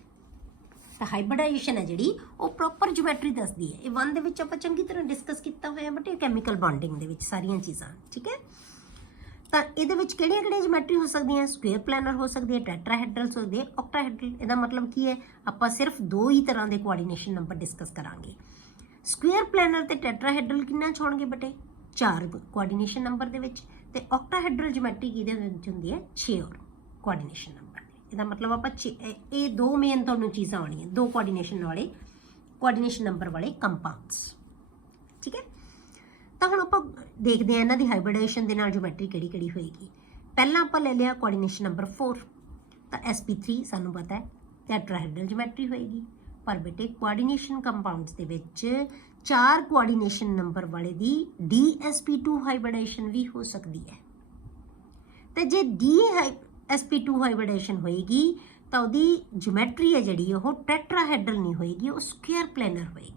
ਤਾਂ ਹਾਈਬ੍ਰਿਡਾਈਜੇਸ਼ਨ ਹੈ ਜਿਹੜੀ ਉਹ ਪ੍ਰੋਪਰ ਜਿਓਮੈਟਰੀ ਦੱਸਦੀ ਹੈ। ਇਹ 1 ਦੇ ਵਿੱਚ ਆਪਾਂ ਚੰਗੀ ਤਰ੍ਹਾਂ ਡਿਸਕਸ ਕੀਤਾ ਹੋਇਆ ਬਟ ਇਹ ਕੈਮੀਕਲ ਬੌਂਡਿੰਗ ਦੇ ਵਿੱਚ ਸਾਰੀਆਂ ਚੀਜ਼ਾਂ। ਠੀਕ ਹੈ, ਤਾਂ ਇਹਦੇ ਵਿੱਚ ਕਿਹੜੀਆਂ ਕਿਹੜੀਆਂ ਜਿਓਮੈਟਰੀ ਹੋ ਸਕਦੀਆਂ? ਸਕੁਏਅਰ ਪਲੈਨਰ ਹੋ ਸਕਦੀ ਹੈ, ਟੈਟਰਾਹੈਡਰਲ ਹੋ ਸਕਦੀ ਹੈ, ਔਕਟਾਹੈਡਰਲ। ਇਹਦਾ ਮਤਲਬ ਕੀ ਹੈ? ਆਪਾਂ ਸਿਰਫ 2 ਹੀ ਤਰ੍ਹਾਂ ਦੇ ਕੋਆਰਡੀਨੇਸ਼ਨ ਨੰਬਰ ਡਿਸਕਸ ਕਰਾਂਗੇ। ਸਕੁਏਅਰ ਪਲੈਨਰ ਤੇ ਟੈਟਰਾਹੈਡਰਲ ਕਿੰਨਾ ਚ ਹੋਣਗੇ ਬੇਟੇ? 4 ਕੋਆਰਡੀਨੇਸ਼ਨ ਨੰਬਰ ਦੇ ਵਿੱਚ। ਤੇ ਔਕਟਾਹੈਡਰਲ ਜਿਓਮੈਟਰੀ ਕਿਹਦੇ ਵਿੱਚ ਹੁੰਦੀ ਹੈ? 6 ਕੋਆਰਡੀਨੇਸ਼ਨ ਨੰਬਰ ਦੇ। ਇਹਦਾ ਮਤਲਬ ਆਪਾਂ ਇਹ 2 ਮੇਨ ਤੁਹਾਨੂੰ ਚੀਜ਼ਾਂ ਆਉਣੀਆਂ, 2 ਕੋਆਰਡੀਨੇਸ਼ਨ ਨੰਬਰ ਵਾਲੇ ਕੰਪਾਊਂਡਸ। ਠੀਕ ਹੈ, ਤਾਂ ਹੁਣ ਆਪਾਂ ਦੇਖਦੇ ਹਾਂ ਇਹਨਾਂ ਦੀ ਹਾਈਬ੍ਰਿਡਾਈਜੇਸ਼ਨ ਦੇ ਨਾਲ ਜਿਓਮੈਟਰੀ ਕਿਹੜੀ ਕਿਹੜੀ ਹੋਏਗੀ। ਪਹਿਲਾਂ ਆਪਾਂ ਲੈ ਲਿਆ ਕੋਆਰਡੀਨੇਸ਼ਨ ਨੰਬਰ 4, ਤਾਂ SP3 ਸਾਨੂੰ ਪਤਾ ਹੈ ਟੈਟਰਾਹੈਡਰਲ ਜਿਓਮੈਟਰੀ ਹੋਏਗੀ। ਪਰ ਬੇਟੇ ਕੋਆਰਡੀਨੇਸ਼ਨ ਕੰਪਾਊਂਡਸ ਦੇ ਵਿੱਚ 4 ਕੋਆਰਡੀਨੇਸ਼ਨ ਨੰਬਰ ਵਾਲੇ ਦੀ DSP2 ਹਾਈਬ੍ਰਿਡਾਈਜੇਸ਼ਨ ਵੀ ਹੋ ਸਕਦੀ ਹੈ। ਤੇ ਜੇ DSP2 ਹਾਈਬ੍ਰਿਡਾਈਜੇਸ਼ਨ ਹੋਏਗੀ ਤਾਂ ਉਹਦੀ ਜਿਓਮੈਟਰੀ ਹੈ ਜਿਹੜੀ ਉਹ ਟੈਟਰਾਹੈਡਰਲ ਨਹੀਂ ਹੋਏਗੀ, ਉਹ ਸਕੁਏਅਰ ਪਲੈਨਰ ਹੋਏਗੀ।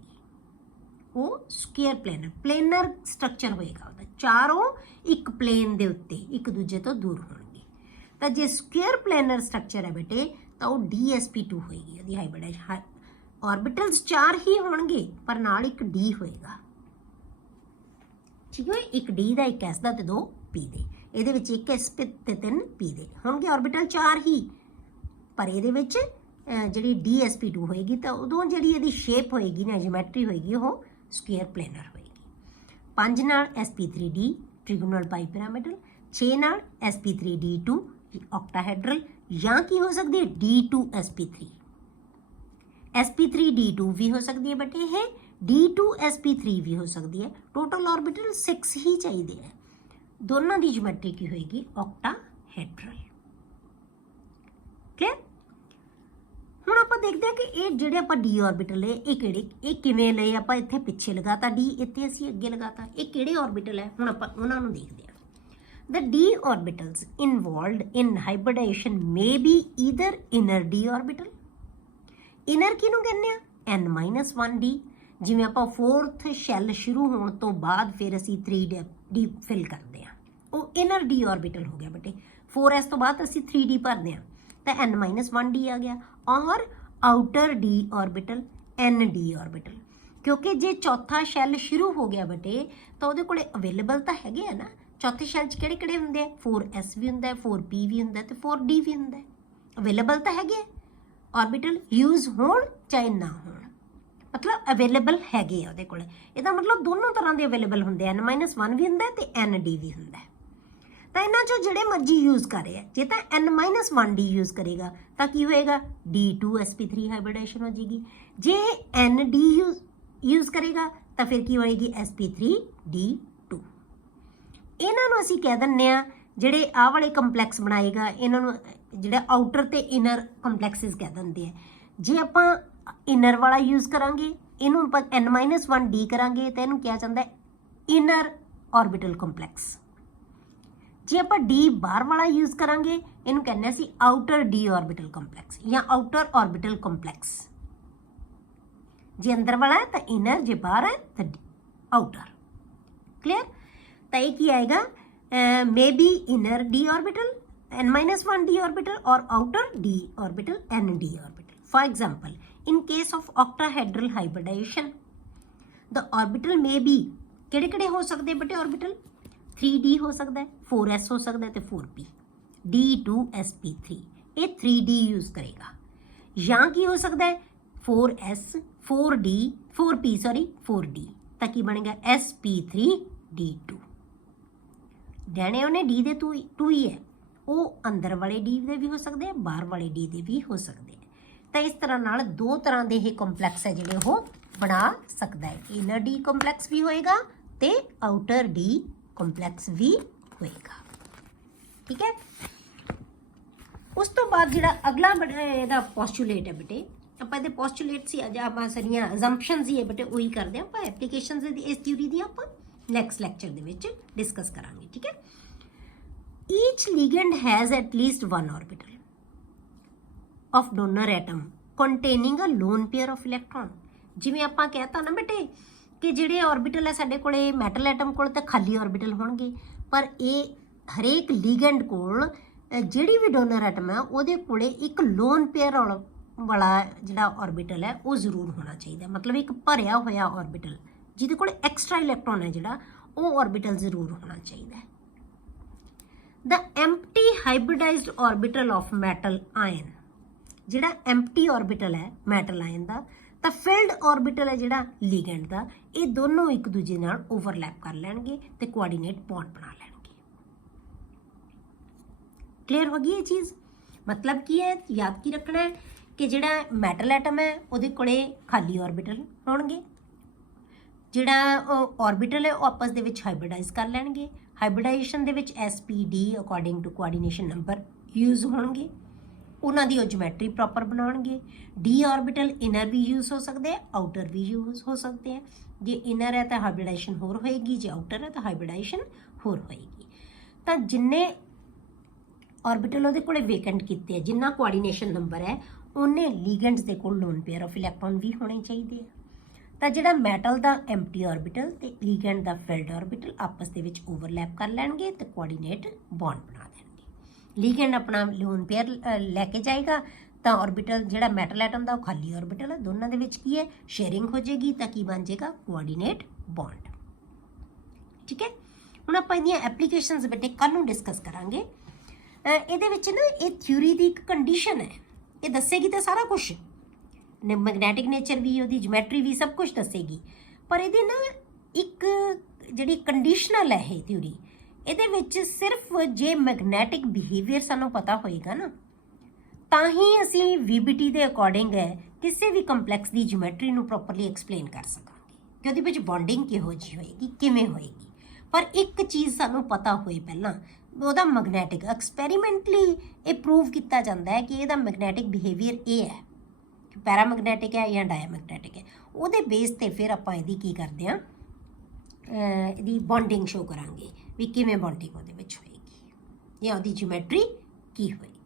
ਉਹ ਸਕੁਏਅਰ ਪਲੇਨਰ ਸਟਰਕਚਰ ਹੋਏਗਾ ਉਹਦਾ। ਚਾਰੋਂ ਇੱਕ ਪਲੇਨ ਦੇ ਉੱਤੇ ਇੱਕ ਦੂਜੇ ਤੋਂ ਦੂਰ ਹੋਣਗੇ। ਤਾਂ ਜੇ ਸਕੁਏਅਰ ਪਲੇਨਰ ਸਟਰਕਚਰ ਹੈ ਬੇਟੇ ਤਾਂ ਉਹ DSP2 ਹੋਏਗੀ ਉਹਦੀ ਹਾਈਬ੍ਰਿਡਾਈਜੇਸ਼ਨ। ऑर्बिटल्स 4 ਹੀ ਹੋਣਗੇ ਪਰ ਨਾਲ ਇੱਕ D ਹੋਏਗਾ। ਠੀਕ ਹੈ, ਇੱਕ D ਦਾ, ਇੱਕ S ਦਾ ਤੇ 2 P ਦੇ। ਇਹਦੇ ਵਿੱਚ ਇੱਕ S ਤੇ 3 P ਦੇ ਹੋਣਗੇ। ऑर्बिटल 4 ਹੀ, ਪਰ ਇਹਦੇ ਵਿੱਚ ਜਿਹੜੀ DSP2 ਹੋਏਗੀ ਤਾਂ ਉਦੋਂ ਜਿਹੜੀ ਇਹਦੀ ਸ਼ੇਪ ਹੋਏਗੀ ਨਾ, ਜਿਓਮੈਟਰੀ ਹੋਏਗੀ, ਉਹ ਸਕੁਏਅਰ ਪਲੇਨਰ ਹੋਏਗੀ। 5 ਨਾਲ SP3D ਟ੍ਰਿਗੋਨਲ ਬਾਈਪਿਰਾਮਿਡਲ, 6 ਨਾਲ SP3D2 ਔਕਟਾਹੈਡਰਲ, ਜਾਂ ਕੀ ਹੋ ਸਕਦੀ ਹੈ? D2SP3। SP3D2 ਵੀ ਹੋ ਸਕਦੀ ਹੈ ਬਟ ਇਹ D2SP3 ਵੀ ਹੋ ਸਕਦੀ ਹੈ। ਟੋਟਲ ऑर्बिटल 6 ਹੀ ਚਾਹੀਦੇ ਹੈ। ਦੋਨਾਂ ਦੀ ਜਿਓਮੈਟਰੀ ਕੀ ਹੋਏਗੀ? ਔਕਟਾਹੈਡਰਲ। ਕਲੀਅਰ? ਹੁਣ ਆਪਾਂ ਦੇਖਦੇ ਹਾਂ ਕਿ ਇਹ ਜਿਹੜੇ ਆਪਾਂ D ऑर्बिटल ਹੈ ਇਹ ਕਿਵੇਂ ਲਏ। ਆਪਾਂ ਇੱਥੇ ਪਿੱਛੇ ਲਗਾਤਾ D, ਇੱਥੇ ਅਸੀਂ ਅੱਗੇ ਲਗਾਤਾ। ਇਹ ਕਿਹੜੇ ऑर्बिटल ਹੈ? ਹੁਣ ਆਪਾਂ ਉਹਨਾਂ ਨੂੰ ਦੇਖਦੇ ਹਾਂ। The D orbitals involved in hybridization may be either inner D orbital, inner ਕਿਹਨੂੰ ਕਹਿੰਦੇ ਆ? N-1D। ਜਿਵੇਂ ਆਪਾਂ 4th ਸ਼ੈਲ ਸ਼ੁਰੂ ਹੋਣ ਤੋਂ ਬਾਅਦ ਫਿਰ ਅਸੀਂ 3D ਫਿਲ ਕਰਦੇ ਆ, ਉਹ ਇਨਰ D ऑर्बिटल ਹੋ ਗਿਆ ਬੇਟੇ। 4S ਤੋਂ ਬਾਅਦ ਅਸੀਂ 3D ਭਰਦੇ ਆ ਤਾਂ N-1D ਆ ਗਿਆ। ਔਰ outer D orbital ND orbital, ਕਿਉਂਕਿ ਜੇ ਚੌਥਾ ਸ਼ੈਲ ਸ਼ੁਰੂ ਹੋ ਗਿਆ ਬੇਟੇ ਤਾਂ ਉਹਦੇ ਕੋਲੇ ਅਵੇਲੇਬਲ ਤਾਂ ਹੈਗੇ ਆ ਨਾ। ਚੌਥੇ ਸ਼ੈਲ 'ਚ ਕਿਹੜੇ ਕਿਹੜੇ ਹੁੰਦੇ ਆ? 4S ਵੀ ਹੁੰਦਾ, 4P ਵੀ ਹੁੰਦਾ ਤੇ 4D ਵੀ ਹੁੰਦਾ। ਅਵੇਲੇਬਲ ਤਾਂ ਹੈਗੇ ऑर्बिटल, यूज होण चाहे ना होण, मतलब अवेलेबल हैगे ਉਹਦੇ ਕੋਲ। ਇਹਦਾ ਮਤਲਬ ਦੋਨੋਂ ਤਰ੍ਹਾਂ ਦੇ ਅਵੇਲੇਬਲ ਹੁੰਦੇ। N-1 ਵੀ ਹੁੰਦਾ ਤੇ ND ਵੀ ਹੁੰਦਾ। ਤਾਂ ਇਹਨਾਂ 'ਚੋਂ ਜਿਹੜੇ ਮਰਜ਼ੀ ਯੂਜ਼ ਕਰ ਰਿਹਾ, ਜੇ ਤਾਂ N-1D ਯੂਜ਼ ਕਰੇਗਾ ਤਾਂ ਕੀ ਹੋਏਗਾ, D2sp3 ਹਾਈਬ੍ਰਿਡਾਈਜੇਸ਼ਨ ਹੋ ਜਾਏਗੀ। ਜੇ ND ਯੂਜ਼ ਕਰੇਗਾ ਤਾਂ ਫਿਰ ਕੀ ਹੋਏਗੀ, sp3d2। ਇਹਨਾਂ ਨੂੰ ਅਸੀਂ ਕਹਿ ਦਿੰਦੇ ਆ ਜਿਹੜੇ ਆਹ ਵਾਲੇ ਕੰਪਲੈਕਸ ਬਣਾਏਗਾ, ਇਹਨਾਂ ਨੂੰ ਜਿਹੜਾ ਆਊਟਰ ਤੇ ਇਨਰ ਕੰਪਲੈਕਸਿਸ ਕਹਿ ਦਿੰਦੇ ਆ। ਜੇ ਆਪਾਂ ਇਨਰ ਵਾਲਾ ਯੂਜ਼ ਕਰਾਂਗੇ, ਇਹਨੂੰ ਆਪਾਂ N-1D ਕਰਾਂਗੇ ਤਾਂ ਇਹਨੂੰ ਕਿਹਾ ਜਾਂਦਾ ਇਨਰ ਆਰਬਿਟਲ ਕੰਪਲੈਕਸ। ਜੇ ਆਪਾਂ D ਬਾਹਰ ਵਾਲਾ ਯੂਜ਼ ਕਰਾਂਗੇ, ਇਹਨੂੰ ਕਹਿੰਦੇ ਅਸੀਂ ਆਊਟਰ D ਆਰਬਿਟਲ ਕੰਪਲੈਕਸ ਜਾਂ ਆਊਟਰ ਆਰਬਿਟਲ ਕੰਪਲੈਕਸ। ਜੇ ਅੰਦਰ ਵਾਲਾ ਹੈ ਤਾਂ ਇਨਰ, ਜੇ ਬਾਹਰ ਹੈ ਤਾਂ ਆਊਟਰ। ਕਲੀਅਰ? ਤਾਂ ਇਹ ਕੀ ਆਏਗਾ, may be inner d orbital N-1D orbital or outer d orbital ND orbital. For example, in case of octahedral hybridization, the orbital may be ਕਿਹੜੇ ਹੋ ਸਕਦੇ ਬੇਟੇ orbital, 3D ਹੋ ਸਕਦਾ ਹੈ, 4s ਹੋ ਸਕਦਾ ਹੈ ਤੇ 4p, D2sp3 ਇਹ 3D ਯੂਜ਼ ਕਰੇਗਾ। ਜਾਂ ਕੀ ਹੋ ਸਕਦਾ ਹੈ 4s 4d 4p 4d, ਤਾਂ ਕੀ ਬਣੇਗਾ sp3d2। ਲੈਣੇ ਉਹਨੇ ਡੀ ਦੇ 2 ਹੀ ਹੈ, ਉਹ ਅੰਦਰ ਵਾਲੇ ਡੀ ਦੇ ਵੀ ਹੋ ਸਕਦੇ ਆ, ਬਾਹਰ ਵਾਲੇ ਡੀ ਦੇ ਵੀ ਹੋ ਸਕਦੇ ਆ। ਤਾਂ ਇਸ ਤਰ੍ਹਾਂ ਨਾਲ 2 ਤਰ੍ਹਾਂ ਦੇ ਇਹ ਕੰਪਲੈਕਸ ਹੈ ਜਿਹੜੇ ਉਹ ਬਣਾ ਸਕਦਾ ਹੈ, ਇਨਰ ਡੀ ਕੰਪਲੈਕਸ ਵੀ ਹੋਏਗਾ ਤੇ ਆਊਟਰ ਡੀ ਕੰਪਲੈਕਸ ਵੀ ਹੋਏਗਾ। ਠੀਕ ਹੈ। ਉਸ ਤੋਂ ਬਾਅਦ ਜਿਹੜਾ ਅਗਲਾ ਇਹਦਾ ਪੋਸਟੂਲੇਟ ਹੈ ਬੇਟੇ, ਆਪਾਂ ਇਹਦੇ ਪੋਸਟੂਲੇਟ ਸੀ ਅੱਜ ਆਪਾਂ ਸਾਰੀਆਂ ਅਜ਼ੰਪਸ਼ਨਸ ਹੀ ਹੈ ਬੇਟੇ ਉਹੀ ਕਰਦੇ ਹਾਂ, ਆਪਾਂ ਐਪਲੀਕੇਸ਼ਨਸ ਦੀ ਇਸ ਥਿਊਰੀ ਦੀ ਆਪਾਂ ਨੈਕਸਟ ਲੈਕਚਰ ਦੇ ਵਿੱਚ ਡਿਸਕਸ ਕਰਾਂਗੇ। ਠੀਕ ਹੈ। Each ligand has at least 1 orbital of donor atom containing a lone pair of electron। ਜਿਵੇਂ ਆਪਾਂ ਕਹਿਤਾ ਨਾ ਬੇਟੇ ਕਿ ਜਿਹੜੇ ਆਰਬਿਟਲ ਹੈ ਸਾਡੇ ਕੋਲੇ ਮੈਟਲ ਐਟਮ ਕੋਲ ਤਾਂ ਖਾਲੀ ਆਰਬਿਟਲ ਹੋਣਗੇ, ਪਰ ਇਹ ਹਰੇਕ ਲਿਗੈਂਡ ਕੋਲ ਜਿਹੜੀ ਵੀ ਡੋਨਰ ਐਟਮ ਹੈ ਉਹਦੇ ਕੋਲੇ ਇੱਕ ਲੋਨ ਪੇਅਰ ਵਾਲਾ ਜਿਹੜਾ ਆਰਬਿਟਲ ਹੈ ਉਹ ਜ਼ਰੂਰ ਹੋਣਾ ਚਾਹੀਦਾ। ਮਤਲਬ ਇੱਕ ਭਰਿਆ ਹੋਇਆ ਆਰਬਿਟਲ ਜਿਹਦੇ ਕੋਲ ਐਕਸਟਰਾ ਇਲੈਕਟ੍ਰੋਨ ਹੈ ਜਿਹੜਾ ਉਹ ਆਰਬਿਟਲ ਜ਼ਰੂਰ ਹੋਣਾ ਚਾਹੀਦਾ ਹੈ। The empty hybridized orbital of metal ion, ਜਿਹੜਾ ਐਮਪਟੀ ਆਰਬਿਟਲ ਹੈ ਮੈਟਲ ਆਇਨ ਦਾ ਤਾਂ ਫਿਲਡ ਆਰਬਿਟਲ ਹੈ ਜਿਹੜਾ ਲਿਗੈਂਡ ਦਾ, ਇਹ ਦੋਨੋਂ ਇੱਕ ਦੂਜੇ ਨਾਲ ਓਵਰਲੈਪ ਕਰ ਲੈਣਗੇ ਤੇ ਕੋਆਰਡੀਨੇਟ ਬੌਂਡ ਬਣਾ ਲੈਣਗੇ। ਕਲੀਅਰ ਹੋ ਗਈ ਇਹ ਚੀਜ਼? ਮਤਲਬ ਕੀ ਹੈ, ਯਾਦ ਕੀ ਰੱਖਣਾ ਹੈ ਕਿ ਜਿਹੜਾ ਮੈਟਲ ਐਟਮ ਹੈ ਉਹਦੇ ਕੋਲੇ ਖਾਲੀ ਆਰਬਿਟਲ ਹੋਣਗੇ, ਜਿਹੜਾ ਆਰਬਿਟਲ ਹੈ ਉਹ ਆਪਸ ਦੇ ਵਿੱਚ ਹਾਈਬ੍ਰਿਡਾਈਜ਼ ਕਰ ਲੈਣਗੇ। ਹਾਈਬ੍ਰਿਡਾਈਜੇਸ਼ਨ ਦੇ ਵਿੱਚ SPD according to coordination number use ਹੋਣਗੇ, ਉਹਨਾਂ ਦੀ ਉਹ ਜਿਓਮੈਟਰੀ ਪ੍ਰੋਪਰ ਬਣਾਉਣਗੇ। ਡੀ ਆਰਬਿਟਲ ਇਨਰ ਵੀ ਯੂਜ਼ ਹੋ ਸਕਦੇ ਆ, ਆਊਟਰ ਵੀ ਯੂਜ਼ ਹੋ ਸਕਦੇ ਆ। ਜੇ ਇਨਰ ਹੈ ਤਾਂ ਹਾਈਬ੍ਰਿਡਾਈਜੇਸ਼ਨ ਹੋਰ ਹੋਏਗੀ, ਜੇ ਆਊਟਰ ਹੈ ਤਾਂ ਹਾਈਬ੍ਰਿਡਾਈਜੇਸ਼ਨ ਹੋਰ ਹੋਏਗੀ। ਤਾਂ ਜਿੰਨੇ ਆਰਬਿਟਲ ਉਹਦੇ ਕੋਲੇ ਵੇਕੈਂਟ ਕੀਤੇ ਆ, ਜਿੰਨਾ ਕੋਆਰਡੀਨੇਸ਼ਨ ਨੰਬਰ ਹੈ ਉਹਨੇ ਲਿਗੈਂਡਸ ਦੇ ਕੋਲ ਲੋਨ ਪੇਅਰ ਆਫ ਇਲੈਕਟ੍ਰੋਨ ਵੀ ਹੋਣੇ ਚਾਹੀਦੇ ਆ। ਤਾਂ ਜਿਹੜਾ ਮੈਟਲ ਦਾ ਐਮਪਟੀ ਆਰਬਿਟਲ ਤੇ ਲਿਗੈਂਡ ਦਾ ਫਿਲਡ ਆਰਬਿਟਲ ਆਪਸ ਦੇ ਵਿੱਚ ਓਵਰਲੈਪ ਕਰ ਲੈਣਗੇ ਤੇ ਕੋਆਰਡੀਨੇਟ ਬੌਂਡ ਬਣਾ ਦੇਣਗੇ। ਲਿਗੈਂਡ ਆਪਣਾ ਲੋਨ ਪੇਅਰ ਲੈ ਕੇ ਜਾਏਗਾ ਤਾਂ ਆਰਬਿਟਲ ਜਿਹੜਾ ਮੈਟਲ ਐਟਮ ਦਾ ਉਹ ਖਾਲੀ ਆਰਬਿਟਲ ਹੈ, ਦੋਨਾਂ ਦੇ ਵਿੱਚ ਕੀ ਹੈ ਸ਼ੇਅਰਿੰਗ ਹੋ ਜਾਏਗੀ ਤਾਂ ਕੀ ਬਣ ਜਾਏਗਾ ਕੋਆਰਡੀਨੇਟ ਬੌਂਡ। ਠੀਕ ਹੈ। ਹੁਣ ਆਪਾਂ ਇਹਦੀਆਂ ਐਪਲੀਕੇਸ਼ਨਸ ਬੇਟੇ ਕੱਲ ਨੂੰ ਡਿਸਕਸ ਕਰਾਂਗੇ। ਇਹਦੇ ਵਿੱਚ ਨਾ ਇਹ ਥਿਊਰੀ ਦੀ ਇੱਕ ਕੰਡੀਸ਼ਨ ਹੈ, ਇਹ ਦੱਸੇਗੀ ਤਾਂ ਸਾਰਾ ਕੁਝ, ਮੈਗਨੈਟਿਕ ਨੇਚਰ ਵੀ, ਉਹਦੀ ਜਿਓਮੈਟਰੀ ਵੀ, ਸਭ ਕੁਝ ਦੱਸੇਗੀ, ਪਰ ਇਹਦੇ ਨਾ ਇੱਕ ਜਿਹੜੀ ਕੰਡੀਸ਼ਨਲ ਹੈ ਇਹ ਥਿਊਰੀ, ਇਹਦੇ ਵਿੱਚ ਸਿਰਫ ਜੇ ਮੈਗਨੈਟਿਕ ਬਿਹੇਵੀਅਰ ਸਾਨੂੰ ਪਤਾ ਹੋਏਗਾ ਨਾ ਤਾਂ ਹੀ ਅਸੀਂ VBT ਦੇ ਅਕੋਰਡਿੰਗ ਹੈ ਕਿਸੇ ਵੀ ਕੰਪਲੈਕਸ ਦੀ ਜਿਓਮੈਟਰੀ ਨੂੰ ਪ੍ਰੋਪਰਲੀ ਐਕਸਪਲੇਨ ਕਰ ਸਕਾਂਗੇ ਕਿ ਉਹਦੇ ਵਿੱਚ ਬੌਂਡਿੰਗ ਕਿਹੋ ਜਿਹੀ ਹੋਏਗੀ, ਕਿਵੇਂ ਹੋਏਗੀ। ਪਰ ਇੱਕ ਚੀਜ਼ ਸਾਨੂੰ ਪਤਾ ਹੋਏ ਪਹਿਲਾਂ, ਉਹਦਾ ਮੈਗਨੈਟਿਕ ਐਕਸਪੈਰੀਮੈਂਟਲੀ ਇਹ ਪ੍ਰੂਵ ਕੀਤਾ ਜਾਂਦਾ ਹੈ ਕਿ ਇਹਦਾ ਮੈਗਨੈਟਿਕ ਬਿਹੇਵੀਅਰ ਇਹ ਹੈ, ਪੈਰਾਮੈਗਨੈਟਿਕ ਹੈ ਜਾਂ ਡਾਇਮੈਗਨੈਟਿਕ ਹੈ। ਉਹਦੇ ਬੇਸ ਤੇ ਫਿਰ ਆਪਾਂ ਇਹਦੀ ਕੀ ਕਰਦੇ ਹਾਂ, ਇਹਦੀ ਬੌਂਡਿੰਗ ਸ਼ੋ ਕਰਾਂਗੇ ਵੀ ਕਿਵੇਂ ਬੌਂਡਿੰਗ ਉਹਦੇ ਵਿੱਚ ਹੋਏਗੀ ਜਾਂ ਉਹਦੀ ਜਿਓਮੈਟਰੀ ਕੀ ਹੋਏਗੀ।